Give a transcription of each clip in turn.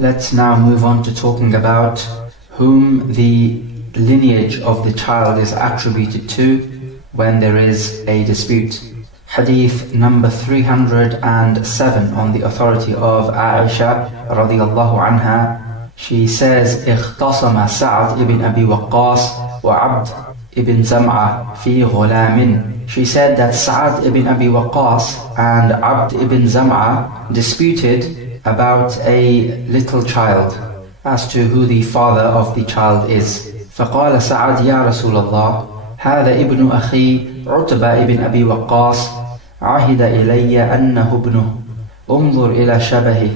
Let's now move on to talking about whom the lineage of the child is attributed to when there is a dispute. Hadith number 307 on the authority of Aisha radiyallahu anha. She says, اختصم سعد ibn Abi Waqqas وعبد ibn Zam'a في غلام. She said that Sa'ad ibn Abi Waqqas and Abd ibn Zam'a disputed about a little child as to who the father of the child is. فقال سعد يا رسول الله هذا ابن أخي عتبة ابن أبي وقاص عهد إلي أنه ابنه انظر إلى شبهه.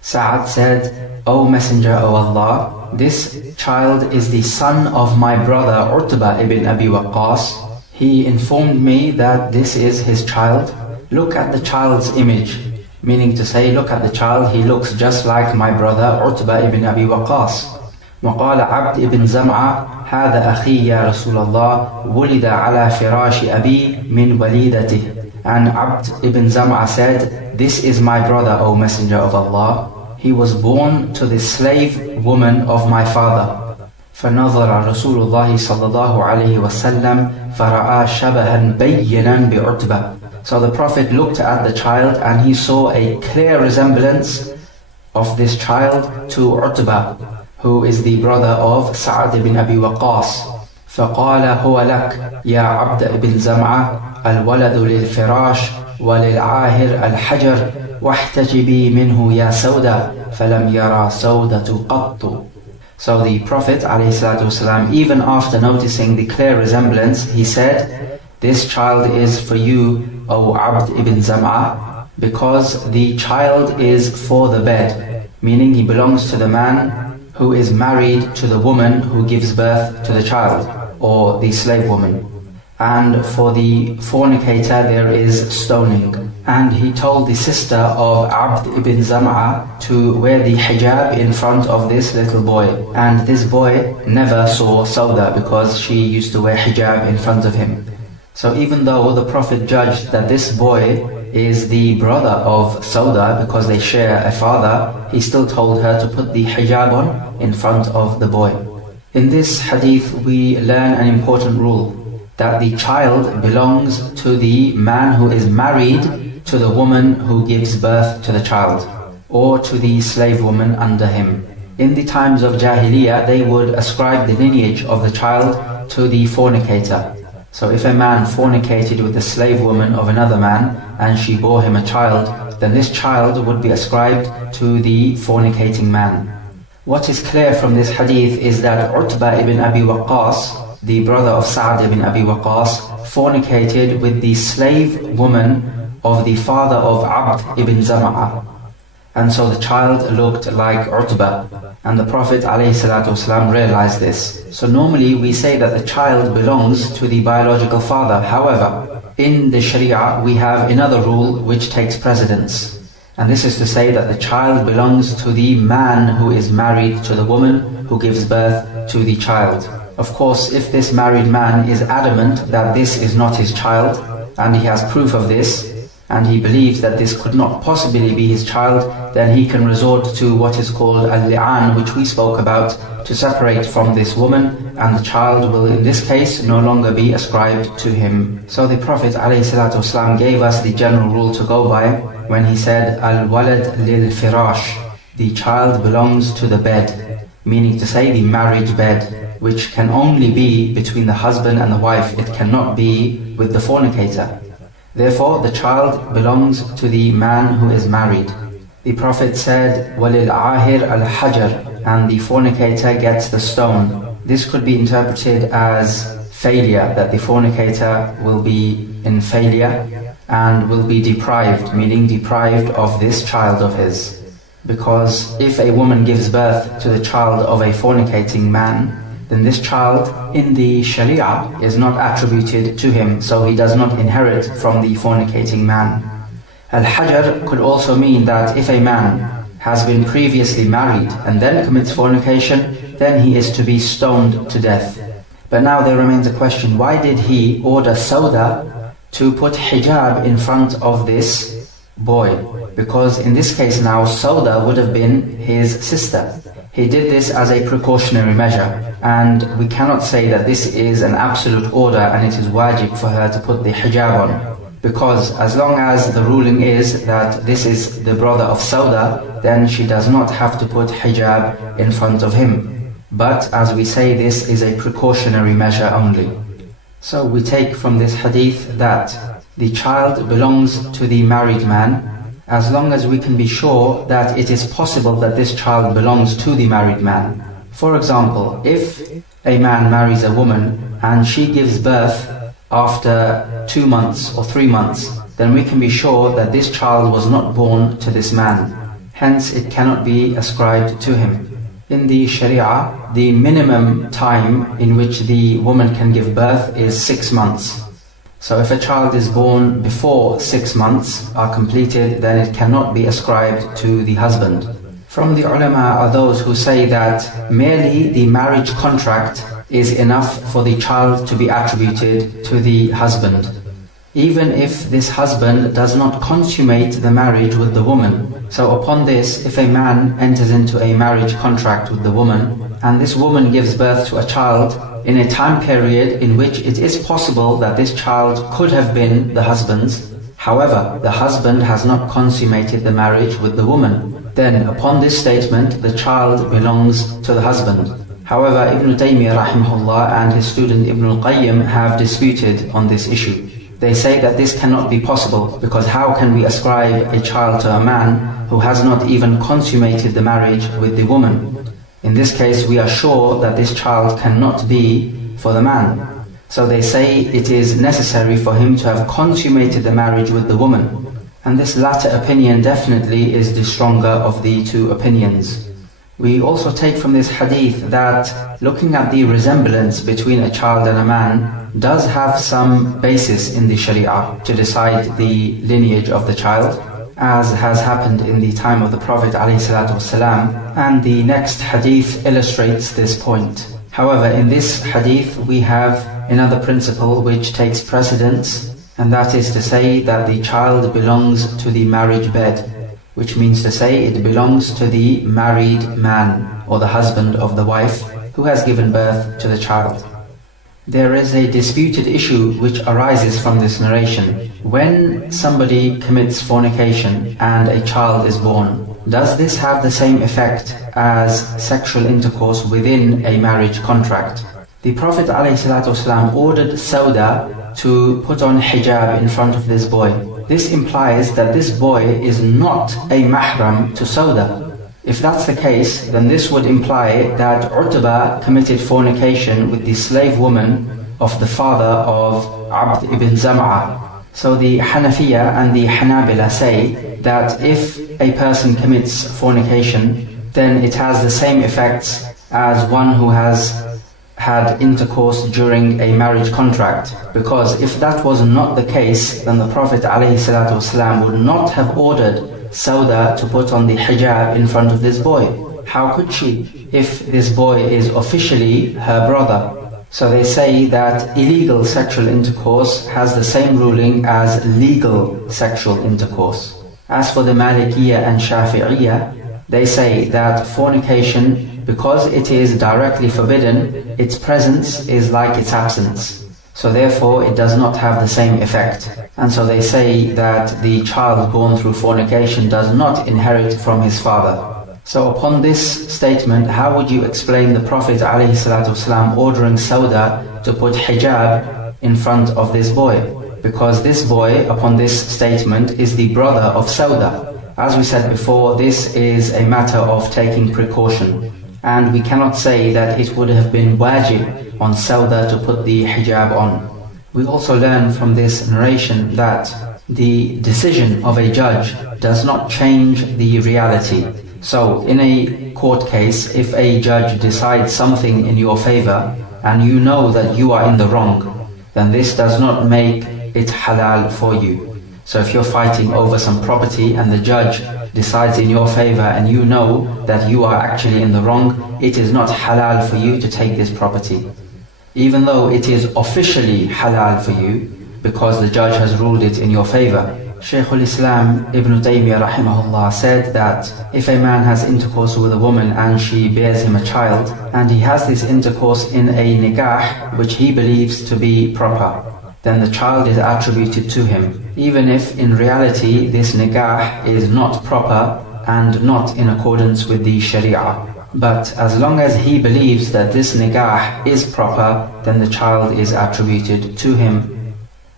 Sa'ad said, O Messenger of Allah, this child is the son of my brother Utbah ibn Abi Waqqas. He informed me that this is his child. Look at the child's image. Meaning to say, look at the child, he looks just like my brother Utbah ibn Abi Waqqas. وقال عبد ibn Zam'a هذا أخي يا رسول الله ولد على فراش أبي من وليدته. And Abd ibn Zam'a said, this is my brother, O Messenger of Allah. He was born to the slave woman of my father. فنظر رسول الله صلى الله عليه وسلم فرأى شبها بينا بعتبة. So the Prophet looked at the child and he saw a clear resemblance of this child to Utbah, who is the brother of Sa'ad ibn Abi Waqqas. فقال هو لك يا عبد ibn Zam'a الولد للفراش وللعاهر الحجر واحتجبي منه يا سودة فلم يرى سودة قط. So the Prophet ﷺ, even after noticing the clear resemblance, he said, this child is for you, O Abd ibn Zam'a, because the child is for the bed, meaning he belongs to the man who is married to the woman who gives birth to the child, or the slave woman. And for the fornicator there is stoning. And he told the sister of Abd ibn Zam'a to wear the hijab in front of this little boy. And this boy never saw Sauda because she used to wear hijab in front of him. So even though the Prophet judged that this boy is the brother of Sauda because they share a father, he still told her to put the hijab on in front of the boy. In this hadith we learn an important rule, that the child belongs to the man who is married to the woman who gives birth to the child, or to the slave woman under him. In the times of Jahiliyyah, they would ascribe the lineage of the child to the fornicator. So if a man fornicated with the slave woman of another man and she bore him a child, then this child would be ascribed to the fornicating man. What is clear from this hadith is that Utbah ibn Abi Waqqas, the brother of Sa'ad ibn Abi Waqqas, fornicated with the slave woman of the father of Abd ibn Zam'a. And so the child looked like Utbah. And the Prophet ﷺ realized this. So normally we say that the child belongs to the biological father. However, in the Sharia we have another rule which takes precedence. And this is to say that the child belongs to the man who is married to the woman who gives birth to the child. Of course, if this married man is adamant that this is not his child, and he has proof of this, and he believes that this could not possibly be his child, then he can resort to what is called al-li'an, which we spoke about, to separate from this woman, and the child will in this case no longer be ascribed to him. So the Prophet ﷺ gave us the general rule to go by when he said, al-walad lil-firash, the child belongs to the bed, meaning to say the marriage bed, which can only be between the husband and the wife, it cannot be with the fornicator. Therefore, the child belongs to the man who is married. The Prophet said, وَلِلْعَاهِرْ الْحَجَرِ, and the fornicator gets the stone. This could be interpreted as failure, that the fornicator will be in failure and will be deprived, meaning deprived of this child of his. Because if a woman gives birth to the child of a fornicating man, then this child in the Sharia is not attributed to him, so he does not inherit from the fornicating man. Al-Hajar could also mean that if a man has been previously married and then commits fornication, then he is to be stoned to death. But now there remains a question, why did he order Sauda to put hijab in front of this boy? because in this case now Sauda would have been his sister. He did this as a precautionary measure, and we cannot say that this is an absolute order and it is wajib for her to put the hijab on. Because as long as the ruling is that this is the brother of Sauda, then she does not have to put hijab in front of him. But as we say, this is a precautionary measure only. So we take from this hadith that the child belongs to the married man, as long as we can be sure that it is possible that this child belongs to the married man. For example, if a man marries a woman and she gives birth after 2 months or 3 months, then we can be sure that this child was not born to this man. Hence, it cannot be ascribed to him. In the Sharia, the minimum time in which the woman can give birth is 6 months. So if a child is born before 6 months are completed, then it cannot be ascribed to the husband. From the ulama are those who say that merely the marriage contract is enough for the child to be attributed to the husband, even if this husband does not consummate the marriage with the woman. So upon this, if a man enters into a marriage contract with the woman, and this woman gives birth to a child in a time period in which it is possible that this child could have been the husband's, however, the husband has not consummated the marriage with the woman, then upon this statement, the child belongs to the husband. However, Ibn Taymiyyah rahimahullah and his student Ibn Al-Qayyim have disputed on this issue. They say that this cannot be possible, because how can we ascribe a child to a man who has not even consummated the marriage with the woman? In this case, we are sure that this child cannot be for the man. So they say it is necessary for him to have consummated the marriage with the woman. And this latter opinion definitely is the stronger of the two opinions. We also take from this hadith that looking at the resemblance between a child and a man does have some basis in the Sharia to decide the lineage of the child, as has happened in the time of the Prophet ﷺ, and the next hadith illustrates this point. However, in this hadith we have another principle which takes precedence, and that is to say that the child belongs to the marriage bed, which means to say it belongs to the married man or the husband of the wife who has given birth to the child. There is a disputed issue which arises from this narration. When somebody commits fornication and a child is born, does this have the same effect as sexual intercourse within a marriage contract? The Prophet ﷺ ordered Sauda to put on hijab in front of this boy. This implies that this boy is not a mahram to Sauda. If that's the case, then this would imply that Utbah committed fornication with the slave woman of the father of Abd ibn Zam'ah. So the Hanafiya and the Hanabila say that if a person commits fornication, then it has the same effects as one who has had intercourse during a marriage contract. Because if that was not the case, then the Prophet ﷺ would not have ordered Sauda to put on the hijab in front of this boy. How could she, if this boy is officially her brother? So they say that illegal sexual intercourse has the same ruling as legal sexual intercourse. As for the Malikiyya and Shafi'iyya, they say that fornication, because it is directly forbidden, its presence is like its absence. So therefore it does not have the same effect. And so they say that the child born through fornication does not inherit from his father. So upon this statement, how would you explain the Prophet ﷺ ordering Sauda to put hijab in front of this boy? Because this boy, upon this statement, is the brother of Sauda. As we said before, this is a matter of taking precaution. And we cannot say that it would have been wajib on Sauda to put the hijab on. We also learn from this narration that the decision of a judge does not change the reality. So in a court case, if a judge decides something in your favor and you know that you are in the wrong, then this does not make it halal for you. So if you're fighting over some property and the judge decides in your favor and you know that you are actually in the wrong, it is not halal for you to take this property. Even though it is officially halal for you, because the judge has ruled it in your favor, Shaykh al-Islam Ibn Taymiyyah rahimahullah said that if a man has intercourse with a woman and she bears him a child, and he has this intercourse in a nikah which he believes to be proper, then the child is attributed to him, even if in reality this nikah is not proper and not in accordance with the Sharia. But as long as he believes that this nikah is proper, then the child is attributed to him.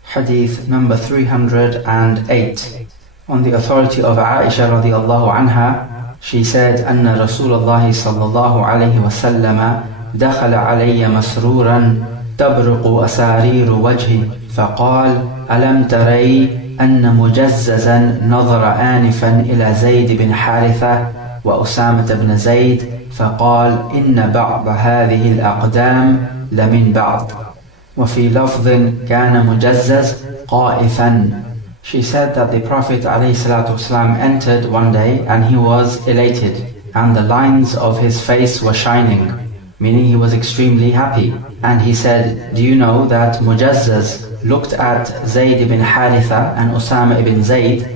Hadith number 308. On the authority of Aisha radiallahu anha, she said, أن رسول الله صلى الله عليه وسلم دخل علي مسرورا تبرق أسارير وجهي فقال ألم تري أن مجززا نظر آنفا إلى زيد بن حارثة وأسامة بن زيد فقال إن بعض هذه الأقدام لمن بعض وفي لفظ كان مجزز قائفا. She said that the Prophet ﷺ entered one day and he was elated and the lines of his face were shining, meaning he was extremely happy. And he said, do you know that Mujazzaz looked at Zayd ibn Haritha and Usama ibn Zayd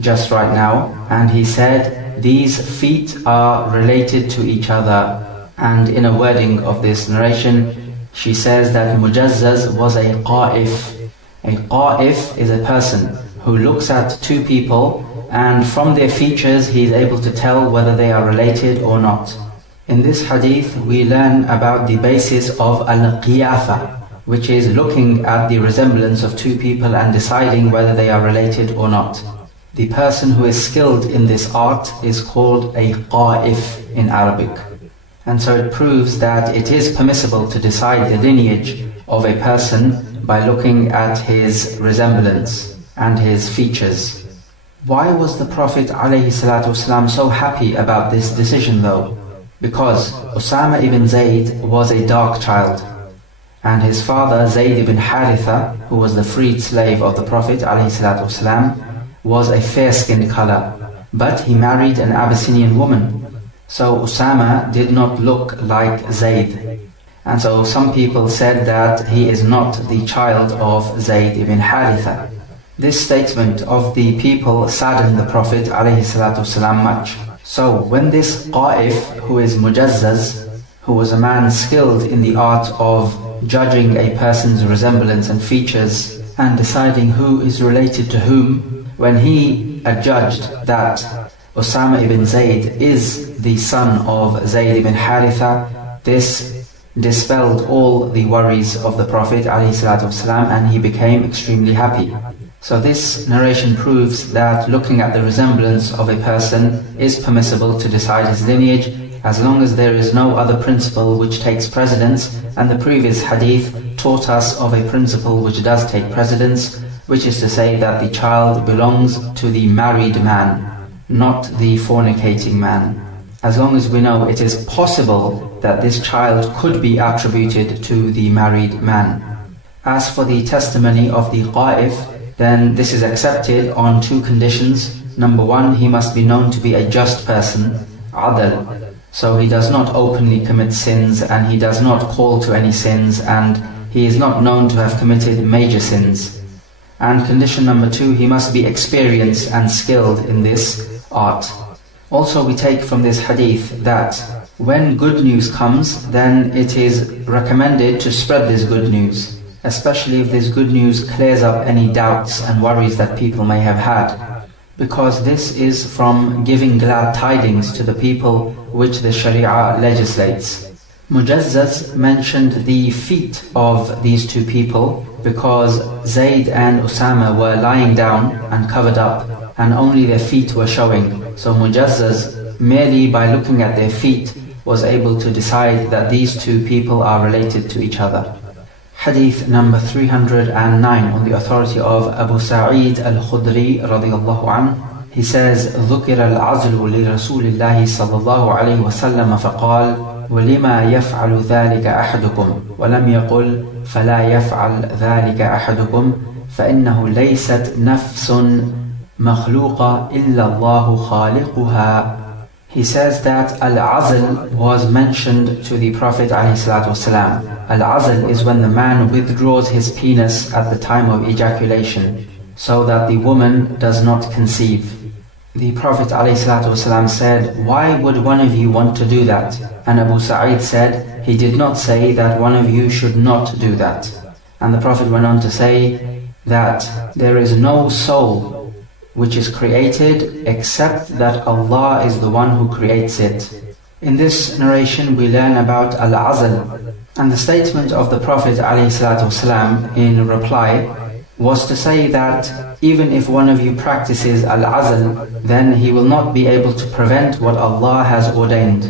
just right now, and he said, these feet are related to each other. And in a wording of this narration, she says that Mujazzaz was a qa'if. A qa'if is a person who looks at two people and from their features he is able to tell whether they are related or not. In this hadith we learn about the basis of al-qiyafa, which is looking at the resemblance of two people and deciding whether they are related or not. The person who is skilled in this art is called a qa'if in Arabic. And so it proves that it is permissible to decide the lineage of a person by looking at his resemblance and his features. Why was the Prophet ﷺ so happy about this decision though? Because Usama ibn Zayd was a dark child, and his father Zayd ibn Haritha, who was the freed slave of the Prophet ﷺ, was a fair-skinned color, but he married an Abyssinian woman. So Usama did not look like Zayd. And so some people said that he is not the child of Zayd ibn Haritha. This statement of the people saddened the Prophet ﷺ much. So when this qa'if, who is Mujazzaz, who was a man skilled in the art of judging a person's resemblance and features and deciding who is related to whom, when he adjudged that Usama ibn Zayd is the son of Zayd ibn Haritha, this dispelled all the worries of the Prophet ﷺ and he became extremely happy. So this narration proves that looking at the resemblance of a person is permissible to decide his lineage, as long as there is no other principle which takes precedence, and the previous hadith taught us of a principle which does take precedence, which is to say that the child belongs to the married man, not the fornicating man. As long as we know it is possible that this child could be attributed to the married man. As for the testimony of the qa'if, then this is accepted on two conditions. Number one, he must be known to be a just person, adl. So he does not openly commit sins and he does not call to any sins and he is not known to have committed major sins. And condition number two, he must be experienced and skilled in this art. Also we take from this hadith that when good news comes, then it is recommended to spread this good news, especially if this good news clears up any doubts and worries that people may have had, because this is from giving glad tidings to the people which the Sharia legislates. Mujazzaz mentioned the feet of these two people because Zayd and Usama were lying down and covered up and only their feet were showing. So Mujazzaz, merely by looking at their feet, was able to decide that these two people are related to each other. Hadith number 309 on the authority of Abu Sa'id Al-Khudri radiyallahu anhu. He says, ذُكِرَ الْعَزْلُ لِرَسُولِ اللَّهِ صَلَّى اللَّهُ عَلَيْهِ وَسَلَّمَ فَقَالَ وَلِمَا يَفْعَلُ ذَلِكَ أَحَدُكُمْ وَلَمْ يَقُلْ فَلَا يَفْعَلْ ذَلِكَ أَحَدُكُمْ فَإِنَّهُ لَيْسَتْ نَفْسٌ مَخْلُوقَ إِلَّا اللَّهُ خَالِقُهَا. He says that Al-Azl was mentioned to the Prophet ﷺ. Al-Azl is when the man withdraws his penis at the time of ejaculation. so that the woman does not conceive. The Prophet ﷺ said, "Why would one of you want to do that?" And Abu Sa'id said, "He did not say that one of you should not do that." And the Prophet went on to say that there is no soul which is created except that Allah is the one who creates it. In this narration we learn about al-azl, and the statement of the Prophet ﷺ in reply was to say that even if one of you practices al-azl, then he will not be able to prevent what Allah has ordained.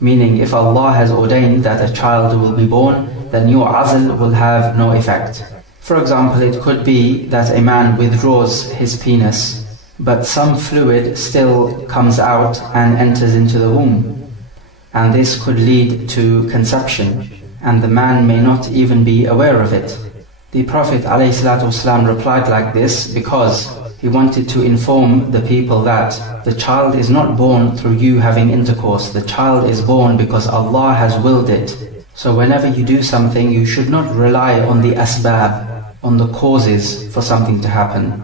Meaning, if Allah has ordained that a child will be born, then your azl will have no effect. For example, it could be that a man withdraws his penis, but some fluid still comes out and enters into the womb. And this could lead to conception, and the man may not even be aware of it. The Prophet ﷺ replied like this because he wanted to inform the people that the child is not born through you having intercourse. The child is born because Allah has willed it. So whenever you do something, you should not rely on the asbab, on the causes for something to happen,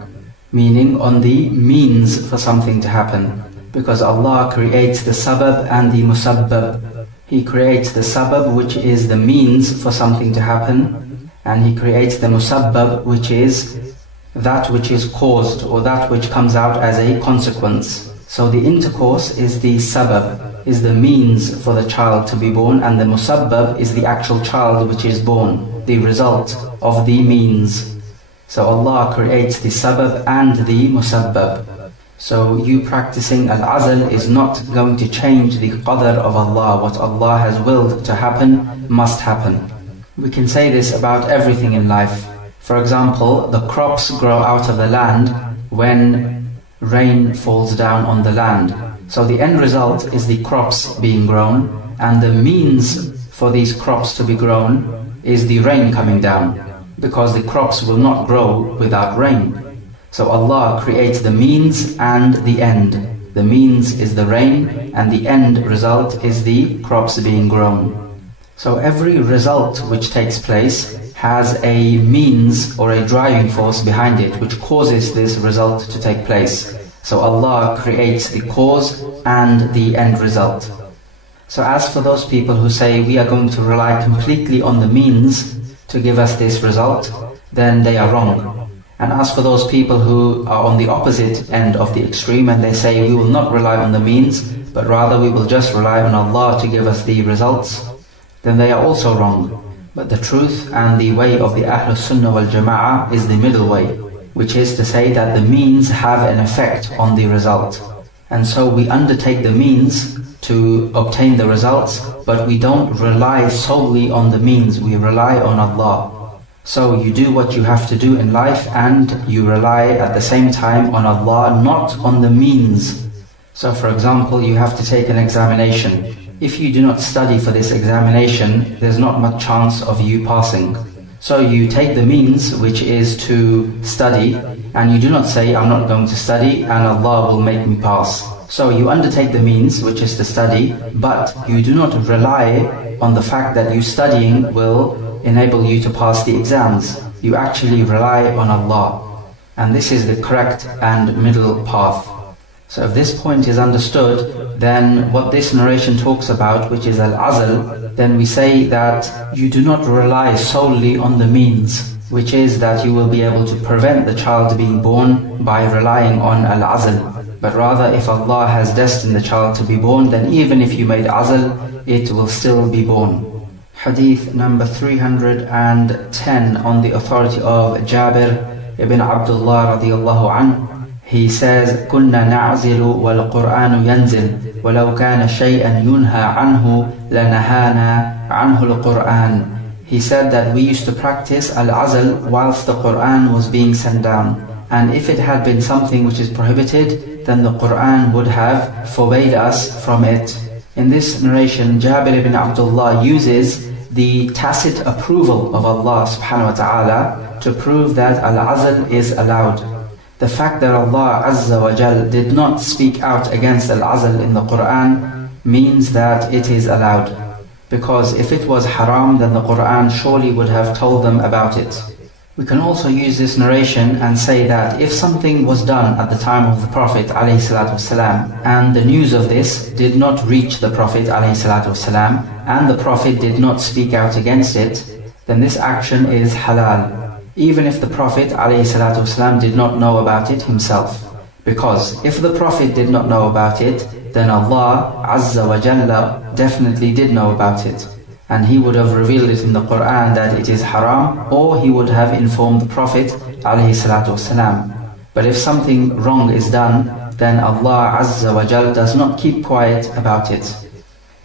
meaning on the means for something to happen. Because Allah creates the sabab and the musabbab. He creates the sabab, which is the means for something to happen, and He creates the musabbab, which is that which is caused, or that which comes out as a consequence. So the intercourse is the sabab, is the means for the child to be born, and the musabbab is the actual child which is born, the result of the means. So Allah creates the sabab and the musabbab. So you practicing al-azl is not going to change the qadr of Allah. What Allah has willed to happen must happen. We can say this about everything in life. For example, the crops grow out of the land when rain falls down on the land. So the end result is the crops being grown, and the means for these crops to be grown is the rain coming down, because the crops will not grow without rain. So Allah creates the means and the end. The means is the rain, and the end result is the crops being grown. So every result which takes place has a means or a driving force behind it which causes this result to take place. So Allah creates the cause and the end result. So as for those people who say we are going to rely completely on the means to give us this result, then they are wrong. And as for those people who are on the opposite end of the extreme and they say we will not rely on the means, but rather we will just rely on Allah to give us the results, then they are also wrong. But the truth and the way of the Ahlus Sunnah wal Jama'ah is the middle way, which is to say that the means have an effect on the result. And so we undertake the means to obtain the results, but we don't rely solely on the means, we rely on Allah. So you do what you have to do in life, and you rely at the same time on Allah, not on the means. So for example, you have to take an examination. If you do not study for this examination, there's not much chance of you passing. So you take the means, which is to study, and you do not say, I'm not going to study and Allah will make me pass. So you undertake the means, which is to study, but you do not rely on the fact that you studying will enable you to pass the exams. You actually rely on Allah. And this is the correct and middle path. So if this point is understood, then what this narration talks about, which is al-azl, then we say that you do not rely solely on the means, which is that you will be able to prevent the child being born by relying on al-azl. But rather, if Allah has destined the child to be born, then even if you made azl, it will still be born. Hadith number 310 on the authority of Jabir ibn Abdullah radiyallahu anhu. He says, كُنَّا نَعْزِلُ وَالْقُرْآنُ يَنْزِلُ وَلَوْ كَانَ شَيْئًا يُنْهَى عَنْهُ لَنَهَانَا عَنْهُ الْقُرْآنُ. He said that we used to practice al-azl whilst the Qur'an was being sent down. And if it had been something which is prohibited, then the Qur'an would have forbade us from it. In this narration, Jabir ibn Abdullah uses the tacit approval of Allah subhanahu wa ta'ala to prove that al-azl is allowed. The fact that Allah Azza wa Jal did not speak out against al-azl in the Qur'an means that it is allowed. Because if it was haram, then the Qur'an surely would have told them about it. We can also use this narration and say that if something was done at the time of the Prophet ﷺ, and the news of this did not reach the Prophet ﷺ, and the Prophet did not speak out against it, then this action is halal, even if the Prophet ﷺ did not know about it himself. Because if the Prophet did not know about it, then Allah Azza wa Jalla definitely did know about it, and He would have revealed it in the Quran that it is haram, or He would have informed the Prophet ﷺ. But if something wrong is done, then Allah Azza wa Jalla does not keep quiet about it.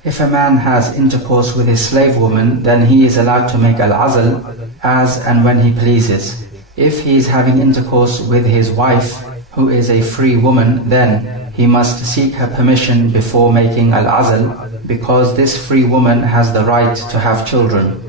If a man has intercourse with his slave woman, then he is allowed to make al-azl as and when he pleases. If he is having intercourse with his wife, who is a free woman, then he must seek her permission before making al-azl, because this free woman has the right to have children.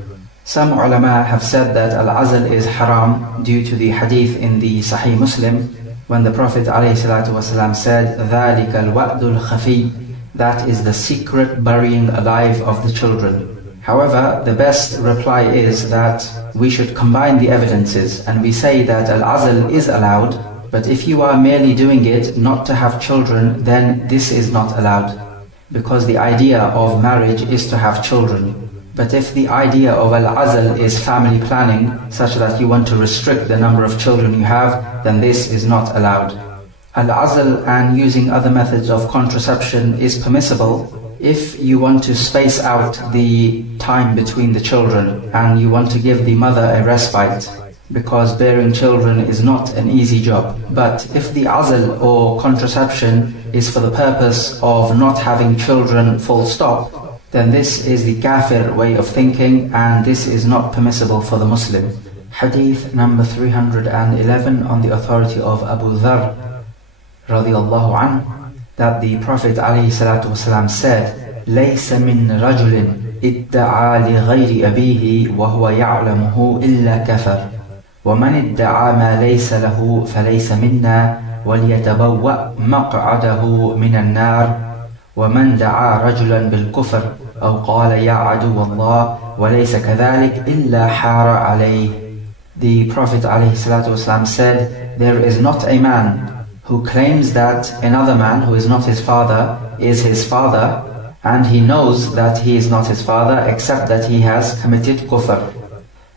Some ulama have said that al-azl is haram due to the hadith in the Sahih Muslim, when the Prophet ﷺ said, ذَلِكَ الْوَأْدُ الْخَفِيِّ, that is the secret burying alive of the children. However, the best reply is that we should combine the evidences, and we say that al-azl is allowed, but if you are merely doing it not to have children, then this is not allowed, because the idea of marriage is to have children. But if the idea of al-azl is family planning, such that you want to restrict the number of children you have, then this is not allowed. Al-azl and using other methods of contraception is permissible if you want to space out the time between the children and you want to give the mother a respite, because bearing children is not an easy job. But if the azl or contraception is for the purpose of not having children full stop, then this is the kafir way of thinking, and this is not permissible for the Muslim. Hadith number 311 on the authority of Abu Dharr radiyallahu anhu, that the Prophet ﷺ said, لَيْسَ مِن رَجُلٍ ادَّعَى لِغَيْرِ أَبِيهِ وَهُوَ يَعْلَمُهُ إِلَّا كَفَرٍ وَمَنِ ادَّعَى مَا لَيْسَ لَهُ فَلَيْسَ مِنَّا وَلْيَتَبَوَّأْ مَقْعَدَهُ مِنَ النَّارِ وَمَنْ دَعَى رَجُلًا بِالْكُفْرِ أَوْ قَالَ يَا عَدُوَّ اللَّهِ وَلَيْسَ كَذَلِكَ إِلَّا حَارَ عَلَيْهِ. The Prophet ﷺ said, there is not a man who claims that another man who is not his father is his father, and he knows that he is not his father except that he has committed kufr.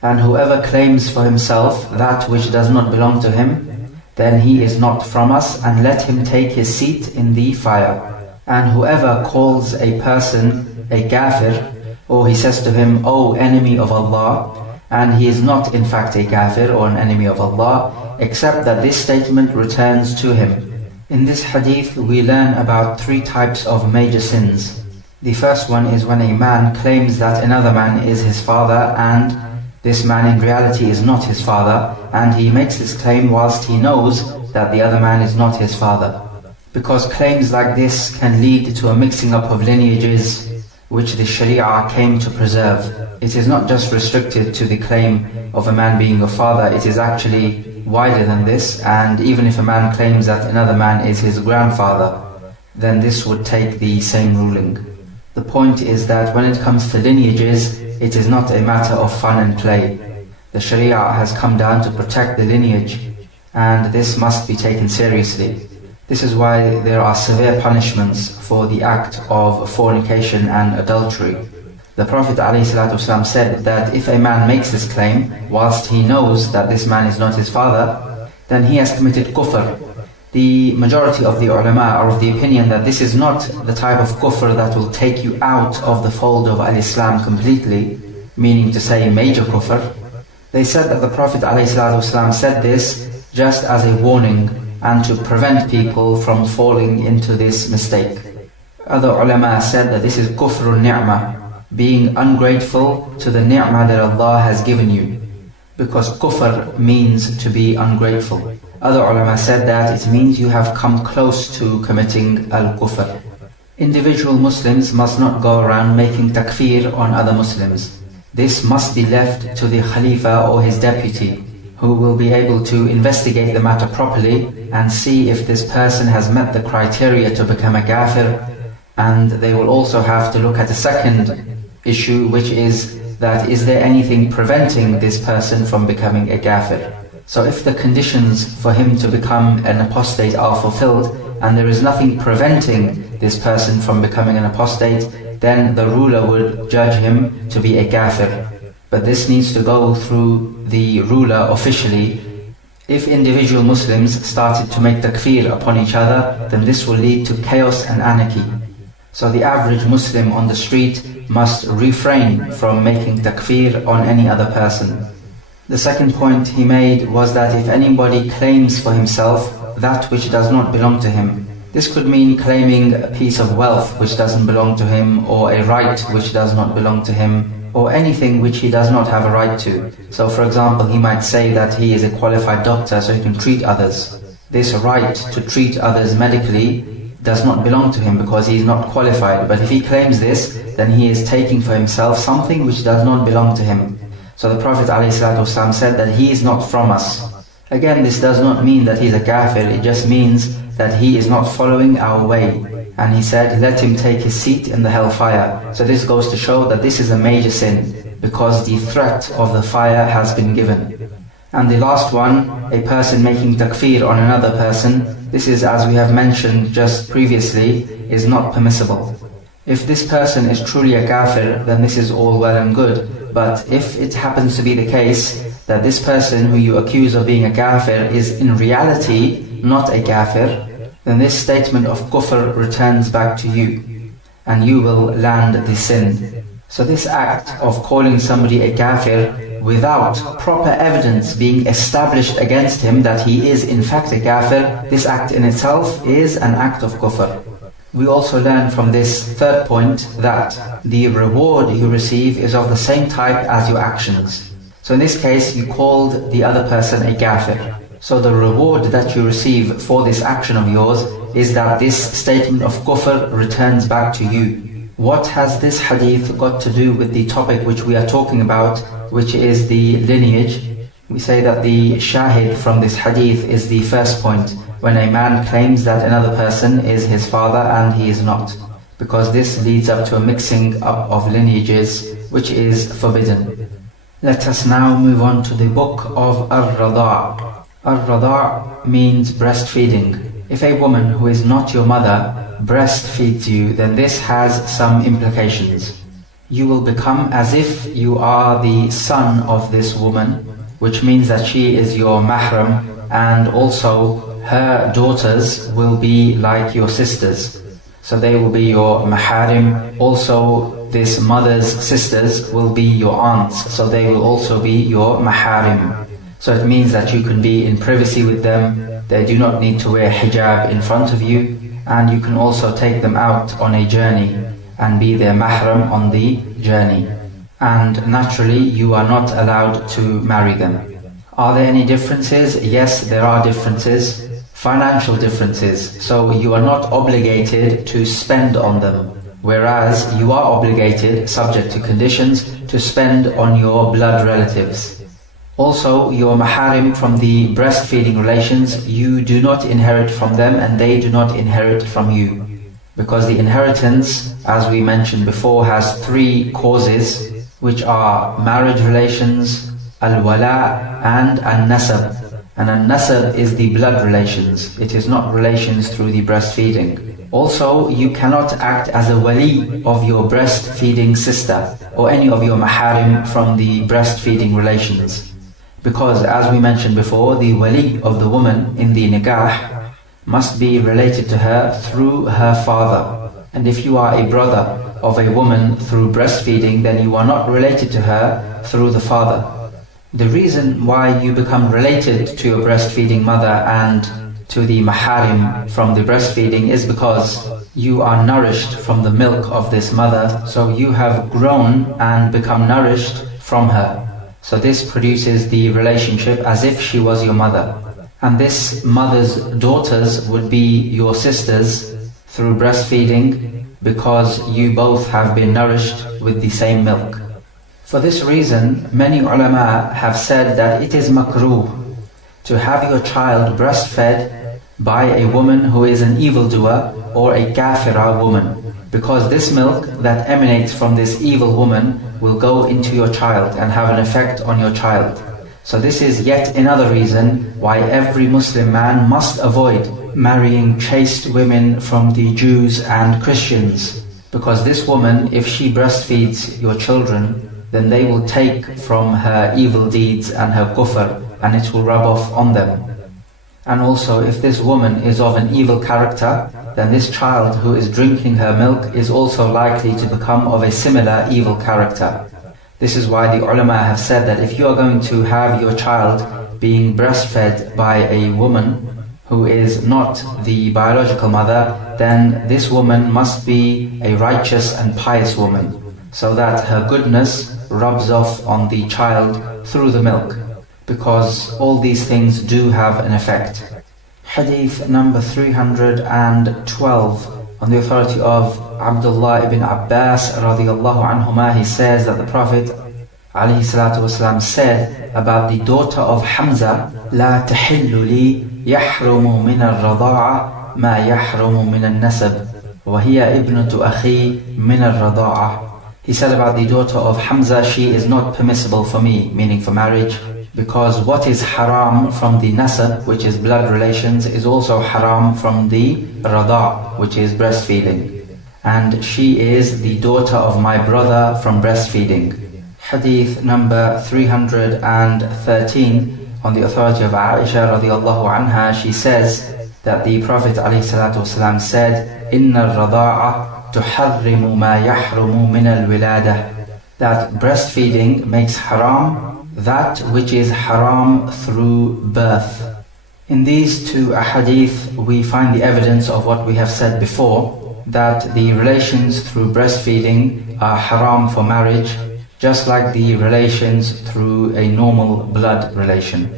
And whoever claims for himself that which does not belong to him, then he is not from us, and let him take his seat in the fire. And whoever calls a person a kafir, or he says to him, O enemy of Allah, and he is not in fact a kafir or an enemy of Allah, except that this statement returns to him. In this hadith we learn about 3 types of major sins. The first one is when a man claims that another man is his father, and this man in reality is not his father, and he makes this claim whilst he knows that the other man is not his father. Because claims like this can lead to a mixing up of lineages which the Sharia came to preserve. It is not just restricted to the claim of a man being a father, it is actually wider than this, and even if a man claims that another man is his grandfather, then this would take the same ruling. The point is that when it comes to lineages, it is not a matter of fun and play. The Sharia has come down to protect the lineage, and this must be taken seriously. This is why there are severe punishments for the act of fornication and adultery. The Prophet ﷺ said that if a man makes this claim whilst he knows that this man is not his father, then he has committed kufr. The majority of the ulama are of the opinion that this is not the type of kufr that will take you out of the fold of al-Islam completely, meaning to say major kufr. They said that the Prophet ﷺ said this just as a warning and to prevent people from falling into this mistake. Other ulama said that this is kufrul ni'mah, being ungrateful to the ni'mah that Allah has given you, because kufr means to be ungrateful. Other ulama said that it means you have come close to committing al-kufr. Individual Muslims must not go around making takfir on other Muslims. This must be left to the Khalifa or his deputy, who will be able to investigate the matter properly and see if this person has met the criteria to become a kafir. And they will also have to look at a second issue, which is that is there anything preventing this person from becoming a kafir? So if the conditions for him to become an apostate are fulfilled, and there is nothing preventing this person from becoming an apostate, then the ruler would judge him to be a kafir. But this needs to go through the ruler officially. If individual Muslims started to make takfir upon each other, then this will lead to chaos and anarchy. So the average Muslim on the street must refrain from making takfir on any other person. The second point he made was that if anybody claims for himself that which does not belong to him, this could mean claiming a piece of wealth which doesn't belong to him, or a right which does not belong to him, or anything which he does not have a right to. So for example, he might say that he is a qualified doctor so he can treat others. This right to treat others medically does not belong to him because he is not qualified. But if he claims this, then he is taking for himself something which does not belong to him. So the Prophet ﷺ said that he is not from us. Again, this does not mean that he is a kafir, it just means that he is not following our way. And he said, let him take his seat in the hellfire. So this goes to show that this is a major sin, because the threat of the fire has been given. And the last one, a person making takfir on another person, this is, as we have mentioned just previously, is not permissible. If this person is truly a kafir, then this is all well and good. But if it happens to be the case that this person who you accuse of being a kafir is in reality not a kafir, then this statement of kufr returns back to you, and you will land the sin. So this act of calling somebody a kafir without proper evidence being established against him that he is in fact a kafir, this act in itself is an act of kufr. We also learn from this third point that the reward you receive is of the same type as your actions. So in this case, you called the other person a kafir. So the reward that you receive for this action of yours is that this statement of kufr returns back to you. What has this hadith got to do with the topic which we are talking about, which is the lineage? We say that the shahid from this hadith is the first point, when a man claims that another person is his father and he is not, because this leads up to a mixing up of lineages which is forbidden. Let us now move on to the book of Ar-Rada'. Ar-Rada' means breastfeeding. If a woman who is not your mother breastfeeds you, then this has some implications. You will become as if you are the son of this woman, which means that she is your mahram, and also her daughters will be like your sisters. So they will be your maharim. Also this mother's sisters will be your aunts, so they will also be your maharim. So it means that you can be in privacy with them, they do not need to wear hijab in front of you, and you can also take them out on a journey and be their mahram on the journey. And naturally you are not allowed to marry them. Are there any differences? Yes, there are differences. Financial differences. So you are not obligated to spend on them, whereas you are obligated, subject to conditions, to spend on your blood relatives. Also, your maharim from the breastfeeding relations, you do not inherit from them and they do not inherit from you. Because the inheritance, as we mentioned before, has three causes, which are marriage relations, al-wala and al-nasab. And al-nasab is the blood relations. It is not relations through the breastfeeding. Also, you cannot act as a wali of your breastfeeding sister or any of your maharim from the breastfeeding relations. Because, as we mentioned before, the wali of the woman in the nikah must be related to her through her father. And if you are a brother of a woman through breastfeeding, then you are not related to her through the father. The reason why you become related to your breastfeeding mother and to the maharim from the breastfeeding is because you are nourished from the milk of this mother, so you have grown and become nourished from her. So this produces the relationship as if she was your mother. And this mother's daughters would be your sisters through breastfeeding because you both have been nourished with the same milk. For this reason, many ulama have said that it is makruh to have your child breastfed by a woman who is an evildoer or a kafira woman, because this milk that emanates from this evil woman will go into your child and have an effect on your child. So this is yet another reason why every Muslim man must avoid marrying chaste women from the Jews and Christians, because this woman, if she breastfeeds your children, then they will take from her evil deeds and her kufr, and it will rub off on them. And also, if this woman is of an evil character, then this child who is drinking her milk is also likely to become of a similar evil character. This is why the ulama have said that if you are going to have your child being breastfed by a woman who is not the biological mother, then this woman must be a righteous and pious woman, so that her goodness rubs off on the child through the milk, because all these things do have an effect. Hadith number 312, on the authority of Abdullah ibn Abbas radiyallahu anhuma, he says that the Prophet alayhi salatu wasalam said about the daughter of Hamza, لا تحل لي يحرم من الرضاعة ما يحرم من النسب وهي ابنة أخي من الرضاعة. He said about the daughter of Hamza, she is not permissible for me, meaning for marriage, because what is haram from the nasab, which is blood relations, is also haram from the rada', which is breastfeeding. And she is the daughter of my brother from breastfeeding. Hadith number 313, on the authority of Aisha radiallahu anha, she says that the Prophet ﷺ said, إِنَّ الرَّضَاعَ تُحَرِّمُ مَا يَحْرُمُ مِنَ الْوِلَادَةِ, that breastfeeding makes haram that which is haram through birth. In these two ahadith we find the evidence of what we have said before, that the relations through breastfeeding are haram for marriage, just like the relations through a normal blood relation.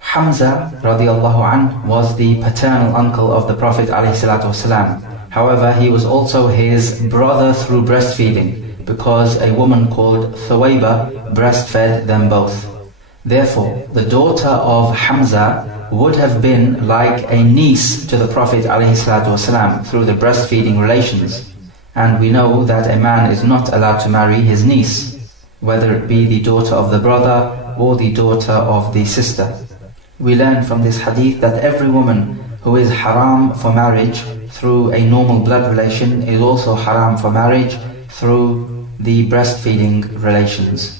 Hamza radiallahu anh was the paternal uncle of the Prophet ﷺ. However, he was also his brother through breastfeeding, because a woman called Thuwayba breastfed them both. Therefore, the daughter of Hamza would have been like a niece to the Prophet ﷺ through the breastfeeding relations. And we know that a man is not allowed to marry his niece, whether it be the daughter of the brother or the daughter of the sister. We learn from this hadith that every woman who is haram for marriage through a normal blood relation is also haram for marriage through the breastfeeding relations.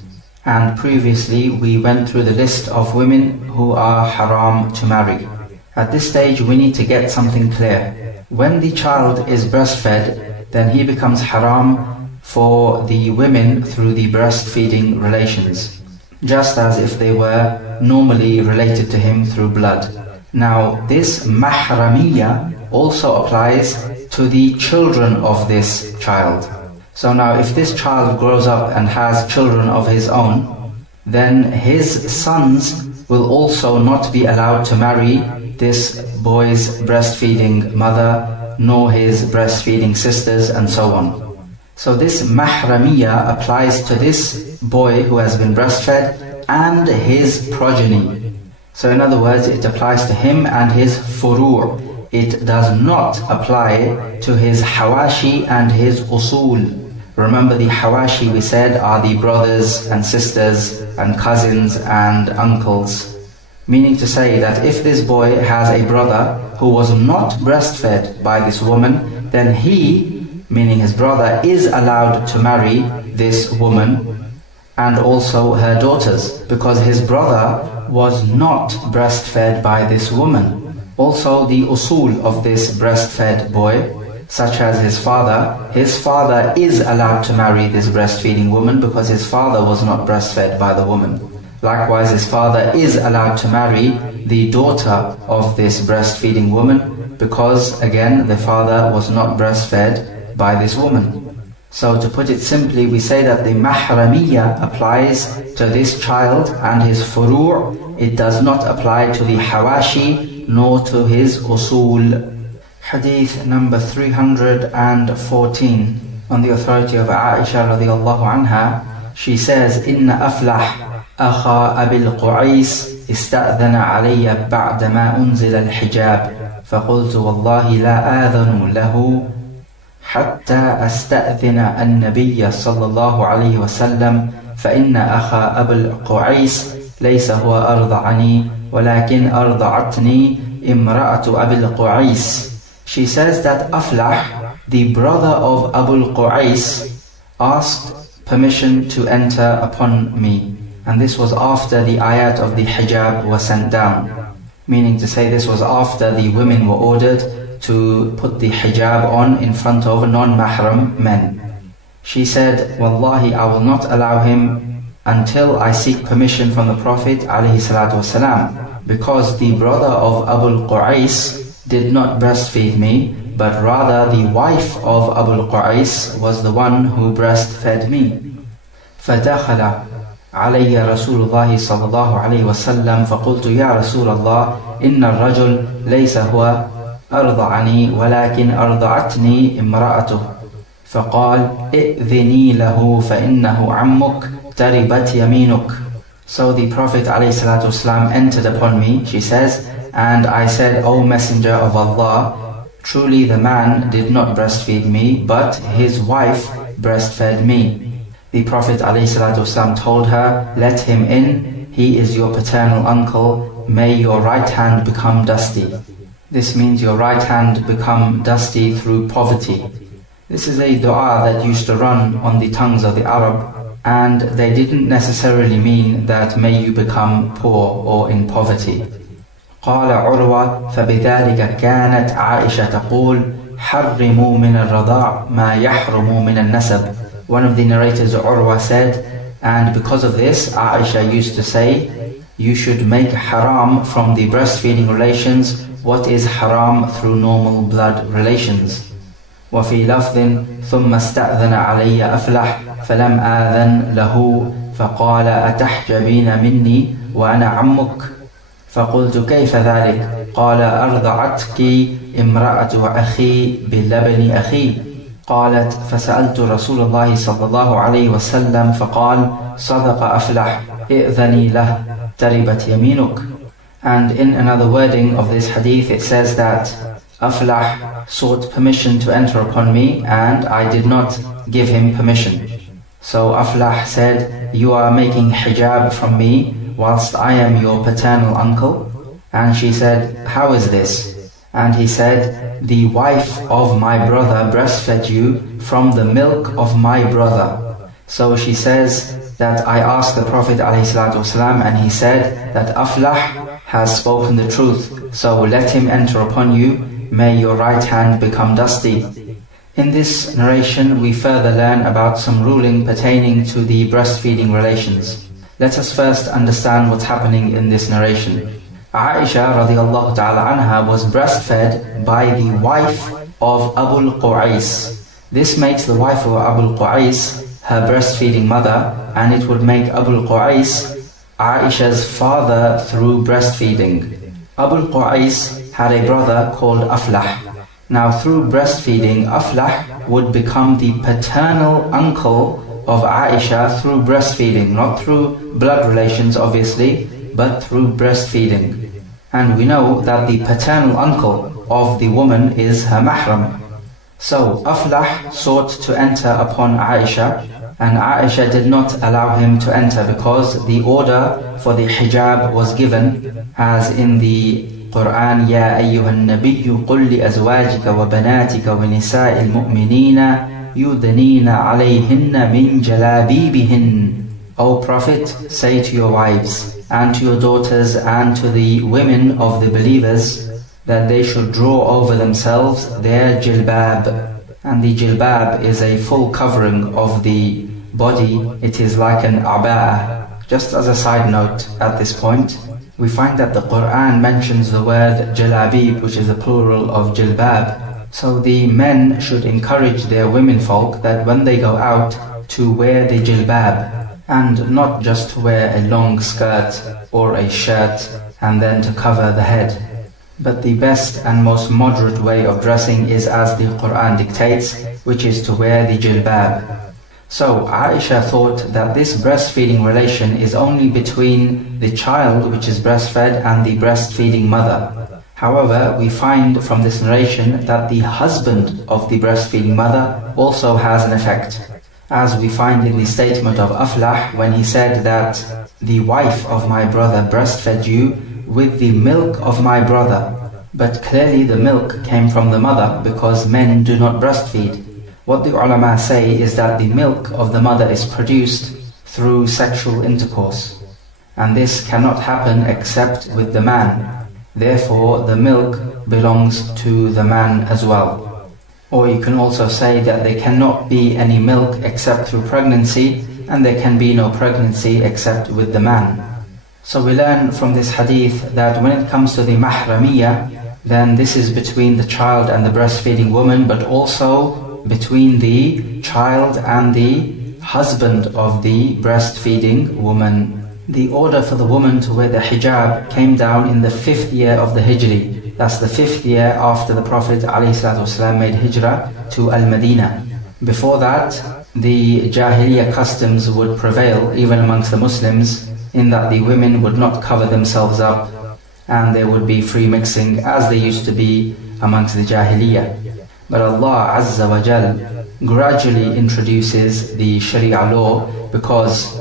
And previously we went through the list of women who are haram to marry. At this stage we need to get something clear. When the child is breastfed, then he becomes haram for the women through the breastfeeding relations, just as if they were normally related to him through blood. Now this mahramiyya also applies to the children of this child. So now if this child grows up and has children of his own, then his sons will also not be allowed to marry this boy's breastfeeding mother, nor his breastfeeding sisters, and so on. So this mahramiyya applies to this boy who has been breastfed and his progeny. So in other words, it applies to him and his furu'. It does not apply to his hawashi and his usul. Remember, the hawashi we said are the brothers and sisters and cousins and uncles. Meaning to say that if this boy has a brother who was not breastfed by this woman, then he, meaning his brother, is allowed to marry this woman and also her daughters, because his brother was not breastfed by this woman. Also the usul of this breastfed boy, such as his father is allowed to marry this breastfeeding woman because his father was not breastfed by the woman. Likewise, his father is allowed to marry the daughter of this breastfeeding woman because, again, the father was not breastfed by this woman. So to put it simply, we say that the mahramiyya applies to this child and his furu'. It does not apply to the hawashi nor to his usul. Hadith number 314, on the authority of Aisha radiallahu anha, she says, إن أفلح أخا أبي القعيس استأذن علي بعدما أنزل الحجاب فقلت والله لا آذن له حتى أستأذن النبي صلى الله عليه وسلم فإن أخا أبا القعيس ليس هو أرضعني ولكن أرضعتني امرأة أبي القعيس. She says that Aflah, the brother of Abu al-Qais, asked permission to enter upon me. And this was after the ayat of the hijab was sent down. Meaning to say, this was after the women were ordered to put the hijab on in front of non-mahram men. She said, Wallahi, I will not allow him until I seek permission from the Prophet ﷺ, because the brother of Abu al-Qais did not breastfeed me, but rather the wife of Abu al-Qais was the one who breastfed me. فدخل علي رسول الله صلى الله عليه وسلم فقلت يا رسول الله إن الرجل ليس هو أرضعني ولكن أرضعتني امرأته فقال ائذني له فإنه عمك تربت يمينك. So the Prophet ﷺ entered upon me, she says, and I said, O Messenger of Allah, truly the man did not breastfeed me, but his wife breastfed me. The Prophet ﷺ told her, let him in, he is your paternal uncle, may your right hand become dusty. This means your right hand become dusty through poverty. This is a dua that used to run on the tongues of the Arab, and they didn't necessarily mean that may you become poor or in poverty. قال عروة فبذلك كانت عائشة تقول حرموا من الرضاع ما يحرم من النسب. One of the narrators, Urwa, said, and because of this, Aisha used to say, you should make haram from the breastfeeding relations what is haram through normal blood relations. وفي لفظ ثم استأذن علي أفلح فلم آذن له فقال أتحجبين مني وأنا عمك فقلت كيف ذلك قال أرضعتك امرأة أخي بلبن أخي قالت فسألت رسول الله صلى الله عليه وسلم فقال صدق أفلح ائذني له تربت يمينك. And in another wording of this hadith it says that Aflah sought permission to enter upon me and I did not give him permission. So Aflah said, you are making hijab from me whilst I am your paternal uncle. And she said, how is this? And he said, the wife of my brother breastfed you from the milk of my brother. So she says that I asked the Prophet ﷺ and he said that Aflah has spoken the truth, so let him enter upon you, may your right hand become dusty. In this narration we further learn about some ruling pertaining to the breastfeeding relations. Let us first understand what's happening in this narration. Aisha radiallahu ta'ala anha was breastfed by the wife of Abu al-Qais. This makes the wife of Abu al-Qais her breastfeeding mother, and it would make Abu al-Qais Aisha's father through breastfeeding. Abu al-Qais had a brother called Aflah. Now through breastfeeding, Aflah would become the paternal uncle of Aisha through breastfeeding, not through blood relations obviously, but through breastfeeding. And we know that the paternal uncle of the woman is her mahram. So Aflah sought to enter upon Aisha, and Aisha did not allow him to enter because the order for the hijab was given as in the Quran, يا أيها النبي قل لأزواجك وبناتك ونساء المؤمنين يدنين عليهن من جلابيبهن. O Prophet, say to your wives and to your daughters and to the women of the believers that they should draw over themselves their jilbab. And the jilbab is a full covering of the body. It is like an aba'ah. Just as a side note at this point, we find that the Quran mentions the word jalabib, which is a plural of jilbab. So the men should encourage their womenfolk that when they go out to wear the jilbab, and not just to wear a long skirt or a shirt and then to cover the head. But the best and most moderate way of dressing is as the Quran dictates, which is to wear the jilbab. So Aisha thought that this breastfeeding relation is only between the child which is breastfed and the breastfeeding mother. However, we find from this narration that the husband of the breastfeeding mother also has an effect. As we find in the statement of Aflah when he said that the wife of my brother breastfed you with the milk of my brother. But clearly the milk came from the mother because men do not breastfeed. What the ulama say is that the milk of the mother is produced through sexual intercourse. And this cannot happen except with the man. Therefore, the milk belongs to the man as well. Or you can also say that there cannot be any milk except through pregnancy, and there can be no pregnancy except with the man. So we learn from this hadith that when it comes to the mahramiyya, then this is between the child and the breastfeeding woman, but also between the child and the husband of the breastfeeding woman. The order for the woman to wear the hijab came down in the 5th year of the Hijri. That's the 5th year after the Prophet ﷺ made hijrah to Al-Madinah. Before that, the Jahiliyyah customs would prevail even amongst the Muslims, in that the women would not cover themselves up and there would be free mixing as they used to be amongst the Jahiliyyah. But Allah Azza wa Jal gradually introduces the Sharia law, because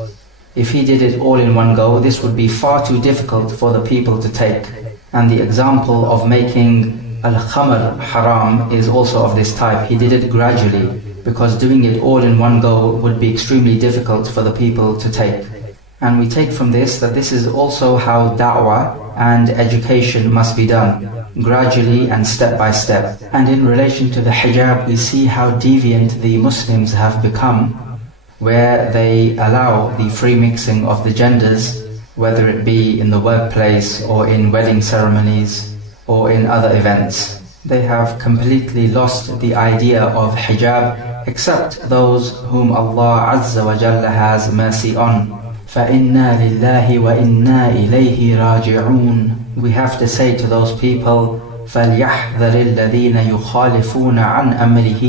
if He did it all in one go, this would be far too difficult for the people to take. And the example of making al-khamr haram is also of this type. He did it gradually, because doing it all in one go would be extremely difficult for the people to take. And we take from this that this is also how da'wah and education must be done, gradually and step by step. And in relation to the hijab, we see how deviant the Muslims have become, where they allow the free mixing of the genders, whether it be in the workplace or in wedding ceremonies or in other events. They have completely lost the idea of hijab, except those whom Allah Azza wa Jalla has mercy on. فَإِنَّا لِلَّهِ وَإِنَّا إِلَيْهِ رَاجِعُونَ. We have to say to those people, فَلْيَحْذَرِ الَّذِينَ يُخَالِفُونَ عَنْ أَمْرِهِ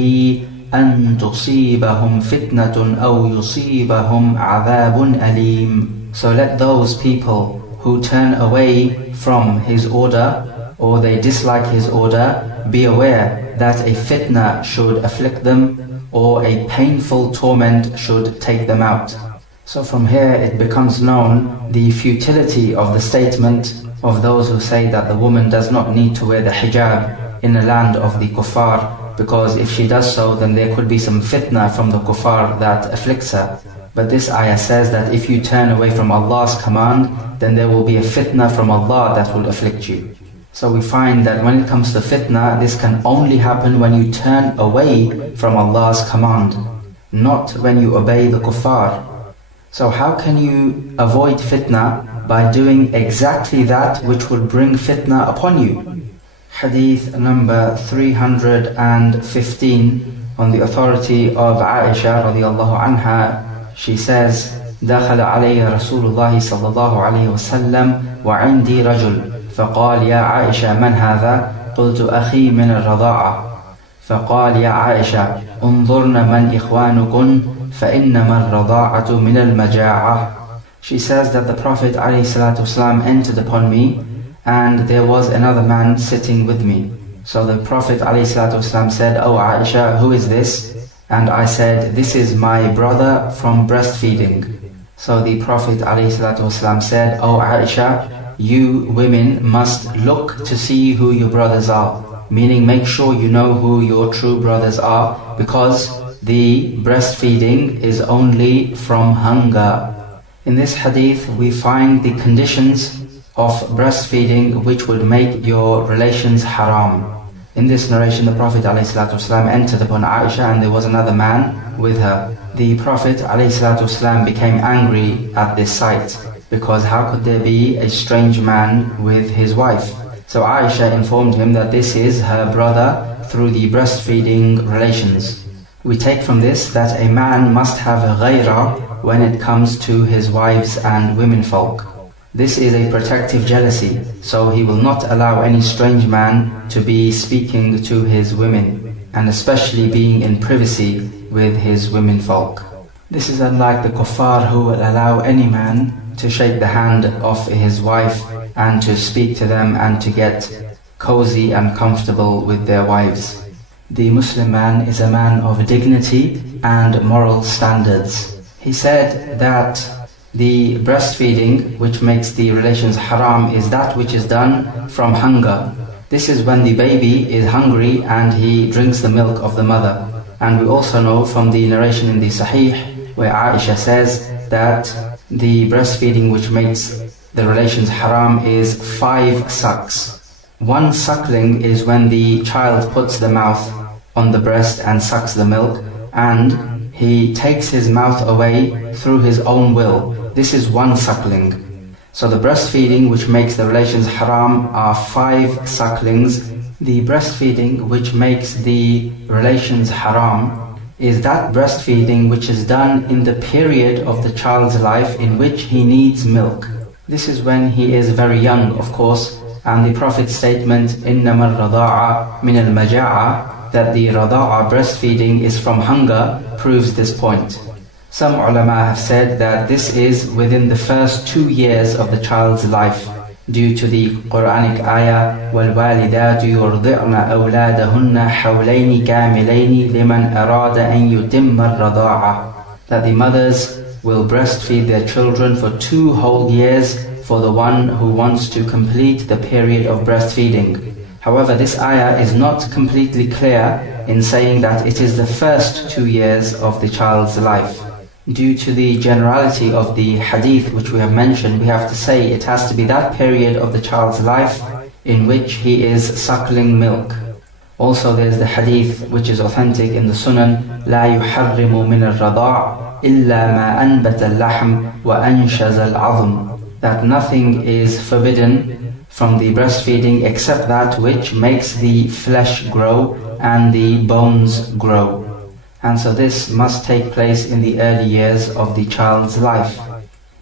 أَن تُصِيبَهُمْ فِتْنَةٌ أَوْ يُصِيبَهُمْ عَذَابٌ أَلِيمٌ. So let those people who turn away from His order, or they dislike His order, be aware that a fitna should afflict them, or a painful torment should take them out. So from here it becomes known the futility of the statement of those who say that the woman does not need to wear the hijab in the land of the kuffar, because if she does so, then there could be some fitna from the kuffar that afflicts her. But this ayah says that if you turn away from Allah's command, then there will be a fitna from Allah that will afflict you. So we find that when it comes to fitna, this can only happen when you turn away from Allah's command, not when you obey the kuffar. So how can you avoid fitna? By doing exactly that which will bring fitna upon you. Hadith number 315, on the authority of Aisha radiallahu anha, she says, دخل علي رسول الله صلى الله عليه وسلم وعندي رجل فقال يا عائشة من هذا؟ قلت أخي من الرضاعة. فقال يا عائشة انظرن من إخوانكن فإنما الرضاعة من المجاعة. She says that the Prophet ﷺ entered upon me, and there was another man sitting with me. So the Prophet ﷺ said, "Oh Aisha, who is this?" And I said, "This is my brother from breastfeeding." So the Prophet ﷺ said, "Oh Aisha, you women must look to see who your brothers are." Meaning, make sure you know who your true brothers are, because the breastfeeding is only from hunger. In this hadith, we find the conditions of breastfeeding which would make your relations haram. In this narration, the Prophet ﷺ entered upon Aisha, and there was another man with her. The Prophet ﷺ became angry at this sight, because how could there be a strange man with his wife? So Aisha informed him that this is her brother through the breastfeeding relations. We take from this that a man must have a ghaira when it comes to his wives and womenfolk. This is a protective jealousy, so he will not allow any strange man to be speaking to his women, and especially being in privacy with his womenfolk. This is unlike the kuffar, who will allow any man to shake the hand of his wife and to speak to them and to get cozy and comfortable with their wives. The Muslim man is a man of dignity and moral standards. He said that the breastfeeding which makes the relations haram is that which is done from hunger. This is when the baby is hungry and he drinks the milk of the mother. And we also know from the narration in the Sahih where Aisha says that the breastfeeding which makes the relations haram is 5 sucks. 1 suckling is when the child puts the mouth on the breast and sucks the milk, and he takes his mouth away through his own will. This is 1 suckling. So the breastfeeding which makes the relations haram are 5 sucklings. The breastfeeding which makes the relations haram is that breastfeeding which is done in the period of the child's life in which he needs milk. This is when he is very young, of course, and the Prophet's statement, إِنَّمَا الرَّضَاعَ مِنَ الْمَجَاعَةِ, that the rada'a, breastfeeding, is from hunger, proves this point. Some ulama have said that this is within the first 2 years of the child's life, due to the Quranic ayah, وَالْوَالِدَاتُ يُرْضِعْنَ أَوْلَادَهُنَّ حَوْلَيْنِ كَامِلَيْنِ لِمَنْ أَرَادَ أَنْ يُتِمَّ الرَّضَاعَةِ, that the mothers will breastfeed their children for 2 whole years for the one who wants to complete the period of breastfeeding. However, this ayah is not completely clear in saying that it is the first 2 years of the child's life. Due to the generality of the hadith which we have mentioned, we have to say it has to be that period of the child's life in which he is suckling milk. Also there's the hadith which is authentic in the Sunan, لا يحرم من الرضاع إلا ما أنبت اللحم وأنشز العظم, that nothing is forbidden from the breastfeeding except that which makes the flesh grow and the bones grow. And so this must take place in the early years of the child's life,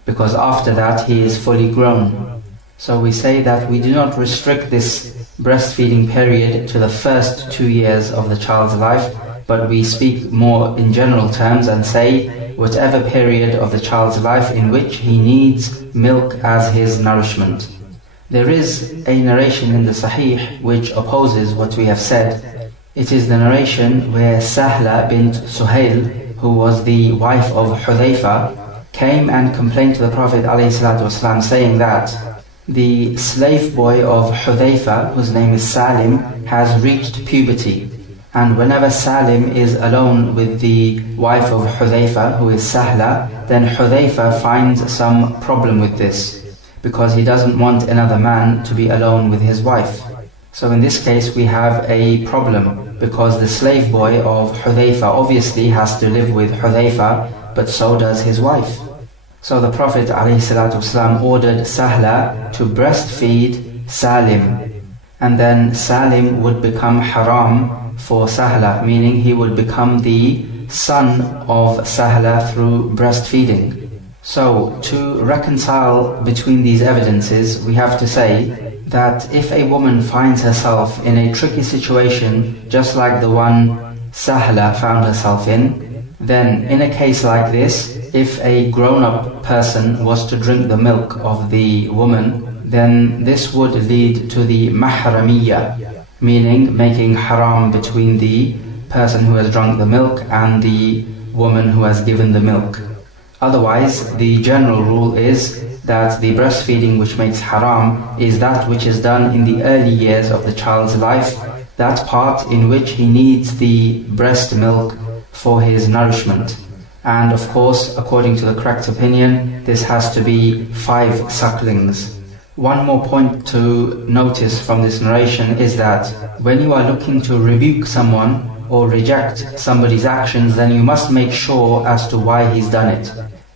because after that he is fully grown. So we say that we do not restrict this breastfeeding period to the first 2 years of the child's life, but we speak more in general terms and say whatever period of the child's life in which he needs milk as his nourishment. There is a narration in the Sahih which opposes what we have said. It is the narration where Sahla bint Suhail, who was the wife of Hudhayfa, came and complained to the Prophet ﷺ, saying that the slave boy of Hudhayfa, whose name is Salim, has reached puberty. And whenever Salim is alone with the wife of Hudhayfa, who is Sahla, then Hudhayfa finds some problem with this, because he doesn't want another man to be alone with his wife. So in this case we have a problem, because the slave boy of Hudhayfa obviously has to live with Hudhayfa, but so does his wife. So the Prophet ﷺ ordered Sahla to breastfeed Salim, and then Salim would become haram for Sahla, meaning he would become the son of Sahla through breastfeeding. So to reconcile between these evidences, we have to say that if a woman finds herself in a tricky situation just like the one Sahla found herself in, then in a case like this, if a grown-up person was to drink the milk of the woman, then this would lead to the mahramiyya, meaning making haram between the person who has drunk the milk and the woman who has given the milk. Otherwise, the general rule is that the breastfeeding which makes haram is that which is done in the early years of the child's life, that part in which he needs the breast milk for his nourishment. And of course, according to the correct opinion, this has to be 5 sucklings. One more point to notice from this narration is that when you are looking to rebuke someone or reject somebody's actions, then you must make sure as to why he's done it.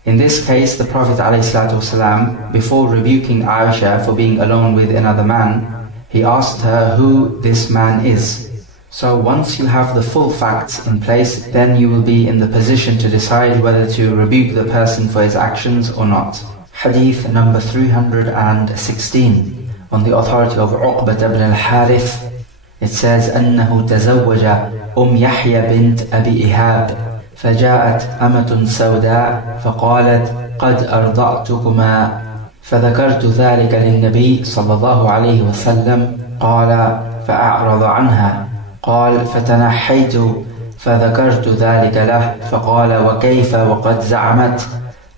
In this case, the Prophet ﷺ, before rebuking Aisha for being alone with another man, he asked her who this man is. So once you have the full facts in place, then you will be in the position to decide whether to rebuke the person for his actions or not. Hadith number 316, on the authority of Uqbat ibn al-Harith. It says, أنه تزوج يحيى بنت أبي إيهاب فجاءت أمة سوداء فقالت قد أرضعتكما، فذكرت ذلك للنبي صلى الله عليه وسلم قال فأعرض عنها قال فتنحيت فذكرت ذلك له فقال وكيف وقد زعمت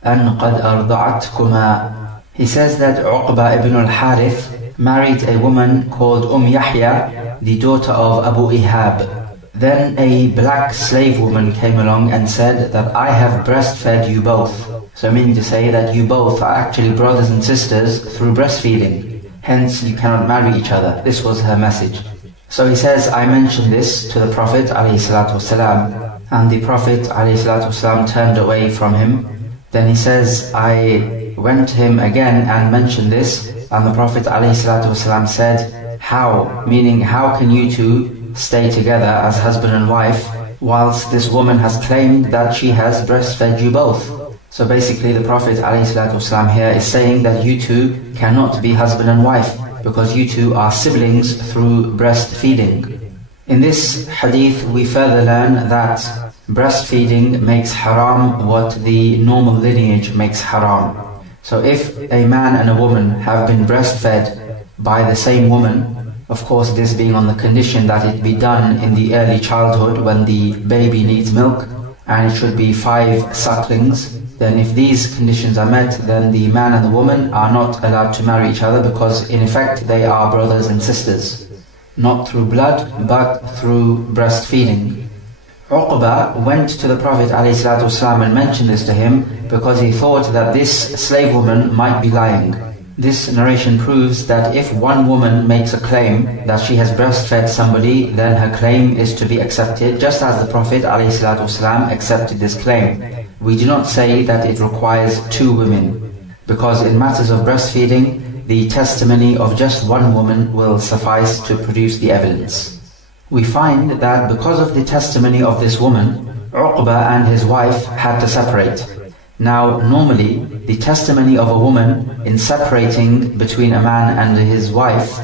أن قد أرضعتكما. He says that Uqba ibn al-Harith married a woman called Yahya, the daughter of Abu Ihab. Then a black slave woman came along and said that I have breastfed you both. So meaning to say that you both are actually brothers and sisters through breastfeeding. Hence you cannot marry each other. This was her message. So he says, I mentioned this to the Prophet ﷺ, and the Prophet ﷺ turned away from him. Then he says, I went to him again and mentioned this, and the Prophet ﷺ said, how? Meaning, how can you two stay together as husband and wife whilst this woman has claimed that she has breastfed you both? So basically the Prophet ﷺ here is saying that you two cannot be husband and wife because you two are siblings through breastfeeding. In this hadith we further learn that breastfeeding makes haram what the normal lineage makes haram. So if a man and a woman have been breastfed by the same woman, of course this being on the condition that it be done in the early childhood when the baby needs milk, and it should be 5 sucklings, then if these conditions are met, then the man and the woman are not allowed to marry each other because in effect they are brothers and sisters. Not through blood, but through breastfeeding. Uqba went to the Prophet ﷺ and mentioned this to him because he thought that this slave woman might be lying. This narration proves that if one woman makes a claim that she has breastfed somebody, then her claim is to be accepted, just as the Prophet ﷺ accepted this claim. We do not say that it requires 2 women, because in matters of breastfeeding, the testimony of just one woman will suffice to produce the evidence. We find that because of the testimony of this woman, Uqba and his wife had to separate. Now, normally, the testimony of a woman in separating between a man and his wife,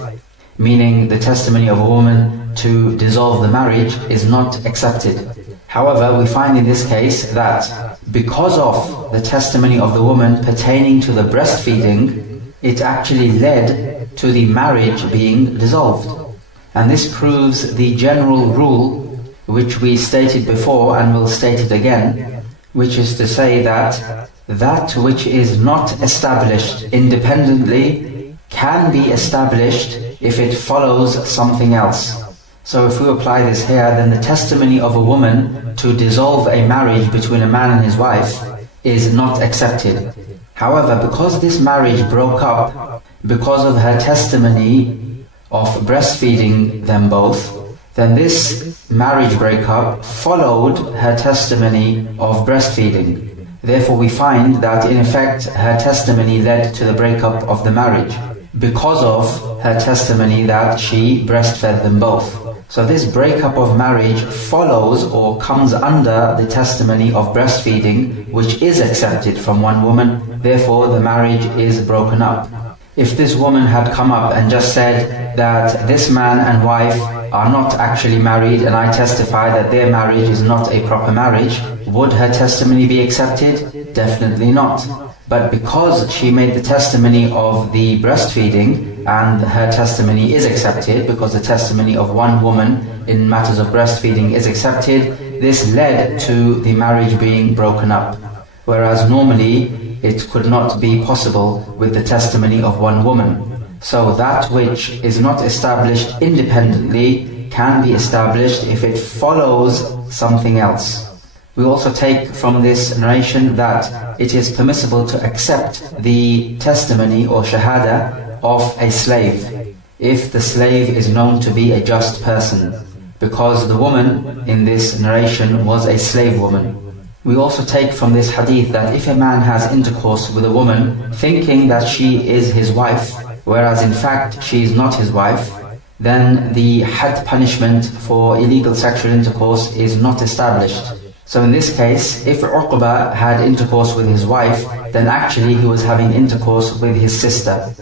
meaning the testimony of a woman to dissolve the marriage, is not accepted. However, we find in this case that because of the testimony of the woman pertaining to the breastfeeding, it actually led to the marriage being dissolved. And this proves the general rule which we stated before and will state it again, which is to say that that which is not established independently can be established if it follows something else. So if we apply this here, then the testimony of a woman to dissolve a marriage between a man and his wife is not accepted. However, because this marriage broke up because of her testimony of breastfeeding them both, then this marriage breakup followed her testimony of breastfeeding. Therefore we find that in effect her testimony led to the breakup of the marriage because of her testimony that she breastfed them both. So this breakup of marriage follows or comes under the testimony of breastfeeding, which is accepted from one woman. Therefore the marriage is broken up. If this woman had come up and just said that this man and wife are not actually married and I testify that their marriage is not a proper marriage, would her testimony be accepted? Definitely not. But because she made the testimony of the breastfeeding, and her testimony is accepted because the testimony of one woman in matters of breastfeeding is accepted, this led to the marriage being broken up. Whereas normally it could not be possible with the testimony of one woman. So that which is not established independently can be established if it follows something else. We also take from this narration that it is permissible to accept the testimony or shahada of a slave if the slave is known to be a just person, because the woman in this narration was a slave woman. We also take from this hadith that if a man has intercourse with a woman thinking that she is his wife, whereas in fact she is not his wife, then the had punishment for illegal sexual intercourse is not established. So in this case, if Uqba had intercourse with his wife, then actually he was having intercourse with his sister.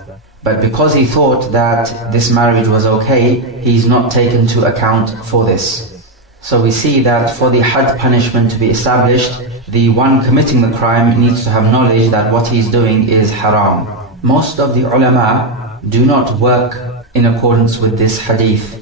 But because he thought that this marriage was okay, he's not taken to account for this. So we see that for the had punishment to be established, the one committing the crime needs to have knowledge that what he's doing is haram. Most of the ulama do not work in accordance with this hadith.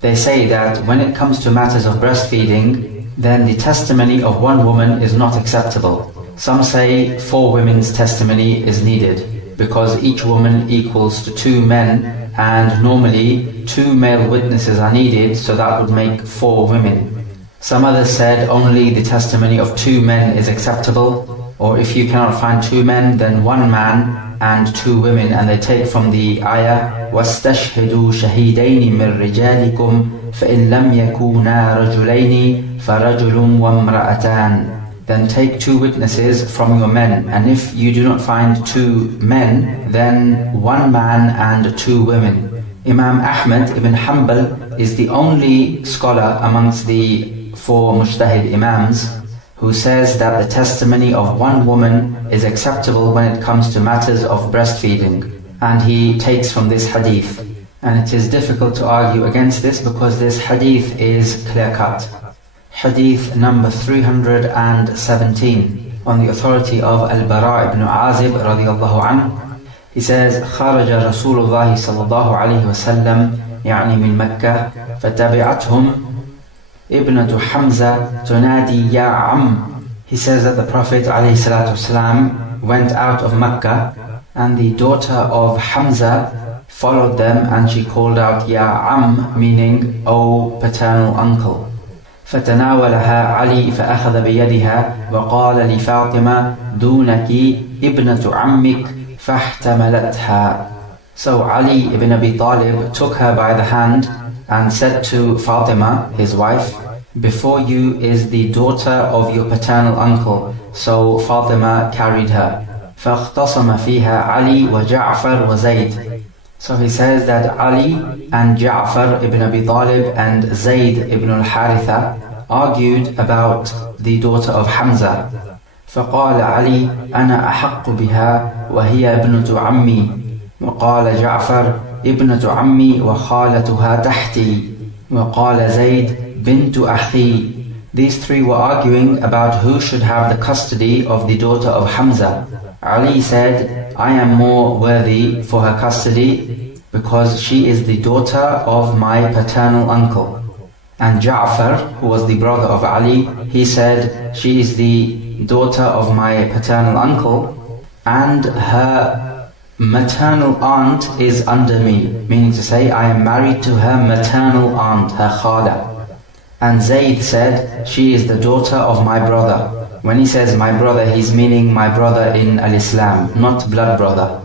They say that when it comes to matters of breastfeeding, then the testimony of one woman is not acceptable. Some say 4 women's testimony is needed, because each woman equals to 2 men, and normally 2 male witnesses are needed, so that would make 4 women. Some others said only the testimony of 2 men is acceptable, or if you cannot find 2 men, then 1 man and 2 women, and they take from the ayah وَاسْتَشْهِدُوا شَهِيدَيْنِ مِنْ رِجَالِكُمْ فَإِنْ لَمْ يَكُونَا رَجُلَيْنِ فَرَجُلٌ وَامْرَأَتَانِ. Then take 2 witnesses from your men, and if you do not find 2 men, then 1 man and 2 women. Imam Ahmad ibn Hanbal is the only scholar amongst the 4 mujtahid imams who says that the testimony of 1 woman is acceptable when it comes to matters of breastfeeding, and he takes from this hadith. And it is difficult to argue against this because this hadith is clear-cut. Hadith number 317, on the authority of Al-Bara ibn Azib radiyallahu anhu. He says, خرج رسول الله صلى الله عليه وسلم يعني من مكة فتبعتهم ابنة حمزة تنادي يا عم. He says that the Prophet ﷺ went out of Mecca, and the daughter of Hamza followed them, and she called out Ya Am, meaning O paternal uncle. فتناولها علي فأخذ بيدها وقال لفاطمة دونك ابنة عمك فاحتملتها. So Ali ibn Abi Talib took her by the hand and said to Fatima, his wife, before you is the daughter of your paternal uncle. So Fatima carried her. فاختصم فيها علي وجعفر وزيد. So he says that Ali and Ja'far ibn Abi Talib and Zayd ibn al-Haritha argued about the daughter of Hamza. فقال علي أنا أحق بها وهي ابنة عمي. وقال جعفر ابنة عمي وخالتها تحتي. وقال زيد بنت أخي. These 3 were arguing about who should have the custody of the daughter of Hamza. Ali said, I am more worthy for her custody because she is the daughter of my paternal uncle. And Ja'far, who was the brother of Ali, he said, she is the daughter of my paternal uncle, and her maternal aunt is under me, meaning to say I am married to her maternal aunt, her khala. And Zayd said, she is the daughter of my brother. When he says my brother, he's meaning my brother in al-Islam, not blood brother.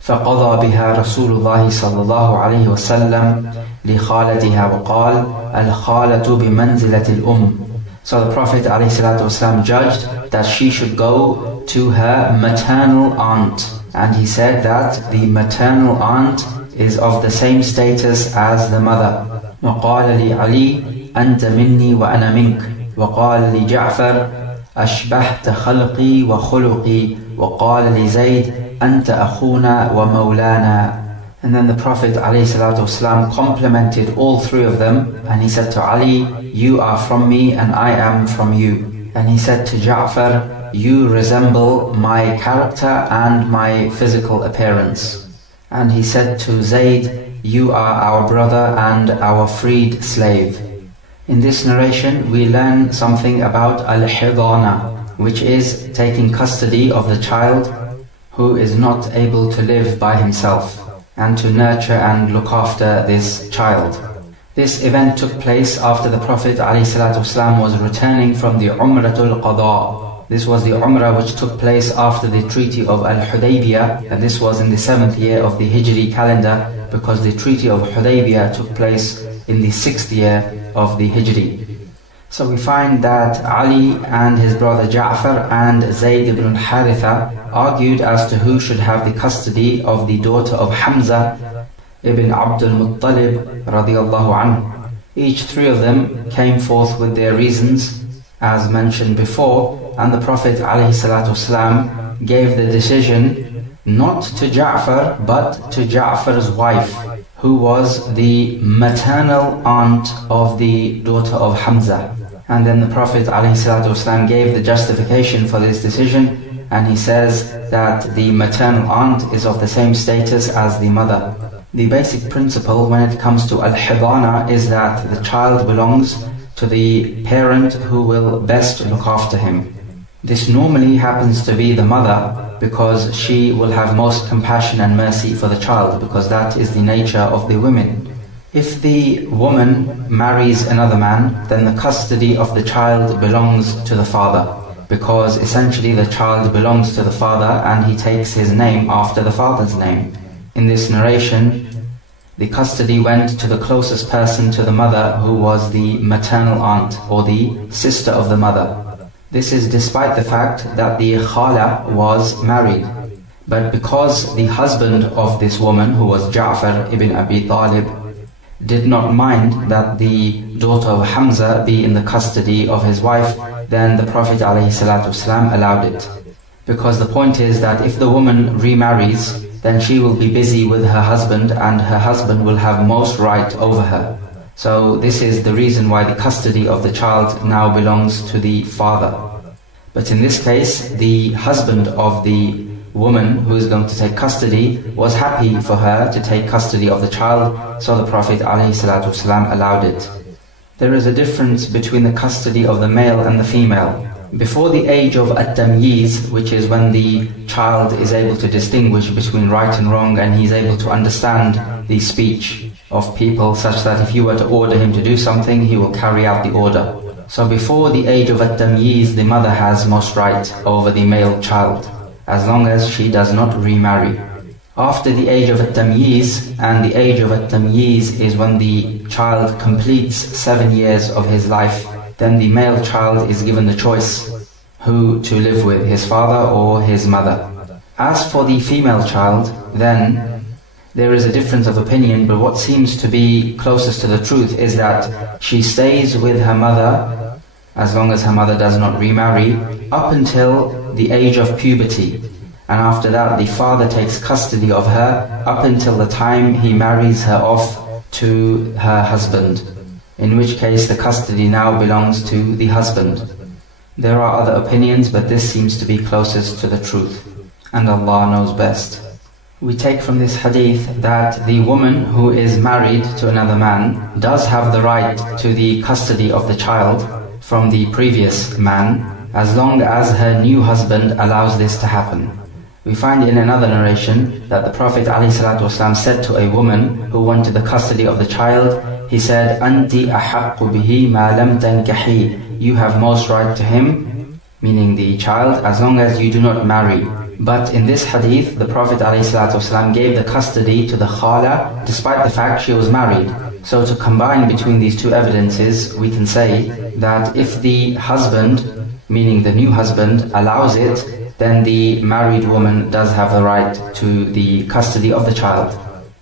فقضى بها رسول الله صلى الله عليه وسلم لخالتها وقال الخالة بمنزلة الأم. So the Prophet ﷺ judged that she should go to her maternal aunt, and he said that the maternal aunt is of the same status as the mother. وقال لعلي أنت مني وأنا منك. وقال لجعفر أشبهت خلقي وخلقي. وقال لزيد أنت أخونا ومولانا. And then the Prophet ﷺ complimented all 3 of them, and he said to Ali, you are from me and I am from you. And he said to Ja'far, you resemble my character and my physical appearance. And he said to Zayd, you are our brother and our freed slave. In this narration we learn something about al-hidana, which is taking custody of the child who is not able to live by himself, and to nurture and look after this child. This event took place after the Prophet ﷺ was returning from the Umratul Qada. This was the Umrah which took place after the Treaty of Al-Hudaybiyah, and this was in the 7th year of the Hijri calendar, because the Treaty of Hudaybiyah took place in the 6th year of the Hijri. So we find that Ali and his brother Ja'far and Zayd ibn al-Haritha argued as to who should have the custody of the daughter of Hamza ibn Abd Al-Muttalib radiyallahu anhu. Each 3 of them came forth with their reasons as mentioned before, and the Prophet ﷺ gave the decision not to Ja'far but to Ja'far's wife, who was the maternal aunt of the daughter of Hamza. And then the Prophet ﷺ gave the justification for this decision, and he says that the maternal aunt is of the same status as the mother. The basic principle when it comes to al-hidana is that the child belongs to the parent who will best look after him. This normally happens to be the mother, because she will have most compassion and mercy for the child, because that is the nature of the women. If the woman marries another man, then the custody of the child belongs to the father, because essentially the child belongs to the father and he takes his name after the father's name. In this narration, the custody went to the closest person to the mother, who was the maternal aunt or the sister of the mother. This is despite the fact that the khala was married. But because the husband of this woman, who was Ja'far ibn Abi Talib, did not mind that the daughter of Hamza be in the custody of his wife, then the Prophet ﷺ allowed it. Because the point is that if the woman remarries, then she will be busy with her husband and her husband will have most right over her. So this is the reason why the custody of the child now belongs to the father. But in this case, the husband of the woman who is going to take custody was happy for her to take custody of the child, so the Prophet ﷺ allowed it. There is a difference between the custody of the male and the female. Before the age of at-tamyiz, which is when the child is able to distinguish between right and wrong, and he's able to understand the speech of people such that if you were to order him to do something, he will carry out the order. So before the age of at-tamyiz, the mother has most right over the male child, as long as she does not remarry. After the age of at-tamyiz, and the age of at-tamyiz is when the child completes 7 years of his life, then the male child is given the choice who to live with, his father or his mother. As for the female child, then there is a difference of opinion, but what seems to be closest to the truth is that she stays with her mother as long as her mother does not remarry, up until the age of puberty. And after that, the father takes custody of her up until the time he marries her off to her husband, in which case the custody now belongs to the husband. There are other opinions, but this seems to be closest to the truth, and Allah knows best. We take from this hadith that the woman who is married to another man does have the right to the custody of the child from the previous man, as long as her new husband allows this to happen. We find in another narration that the Prophet ﷺ said to a woman who wanted the custody of the child, he said, "Anti ahaqqu bihi ma lam tankahi." You have most right to him, meaning the child, as long as you do not marry. But in this hadith, the Prophet ﷺ gave the custody to the khala, despite the fact she was married. So to combine between these two evidences, we can say that if the husband, meaning the new husband, allows it, then the married woman does have the right to the custody of the child.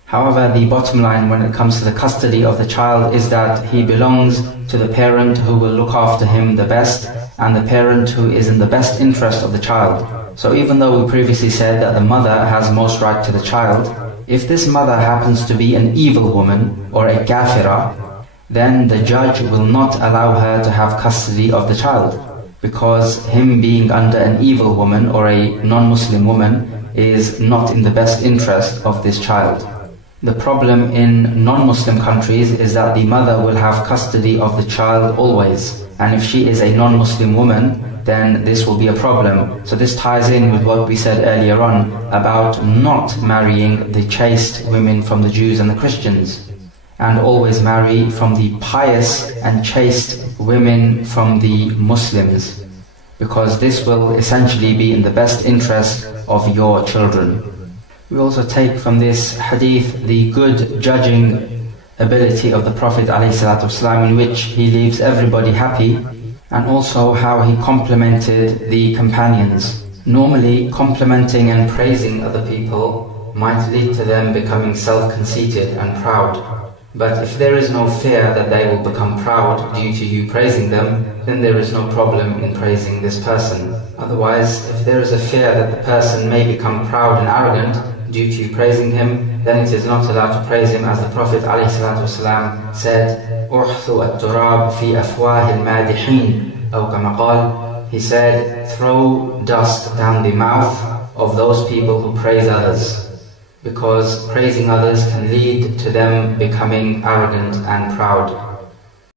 However, the bottom line when it comes to the custody of the child is that he belongs to the parent who will look after him the best, and the parent who is in the best interest of the child. So even though we previously said that the mother has most right to the child, if this mother happens to be an evil woman or a kafira, then the judge will not allow her to have custody of the child, because him being under an evil woman or a non-Muslim woman is not in the best interest of this child. The problem in non-Muslim countries is that the mother will have custody of the child always, and if she is a non-Muslim woman, then this will be a problem. So this ties in with what we said earlier on about not marrying the chaste women from the Jews and the Christians, and always marry from the pious and chaste women from the Muslims, because this will essentially be in the best interest of your children. We also take from this hadith the good judging ability of the Prophet ﷺ, in which he leaves everybody happy, and also how he complimented the companions. Normally, complimenting and praising other people might lead to them becoming self-conceited and proud. But if there is no fear that they will become proud due to you praising them, then there is no problem in praising this person. Otherwise, if there is a fear that the person may become proud and arrogant due to you praising him, then it is not allowed to praise him, as the Prophet ﷺ said, "Uhthu at-turab fi afwah al-madihin," or kama qal, he said, throw dust down the mouth of those people who praise others. because praising others can lead to them becoming arrogant and proud.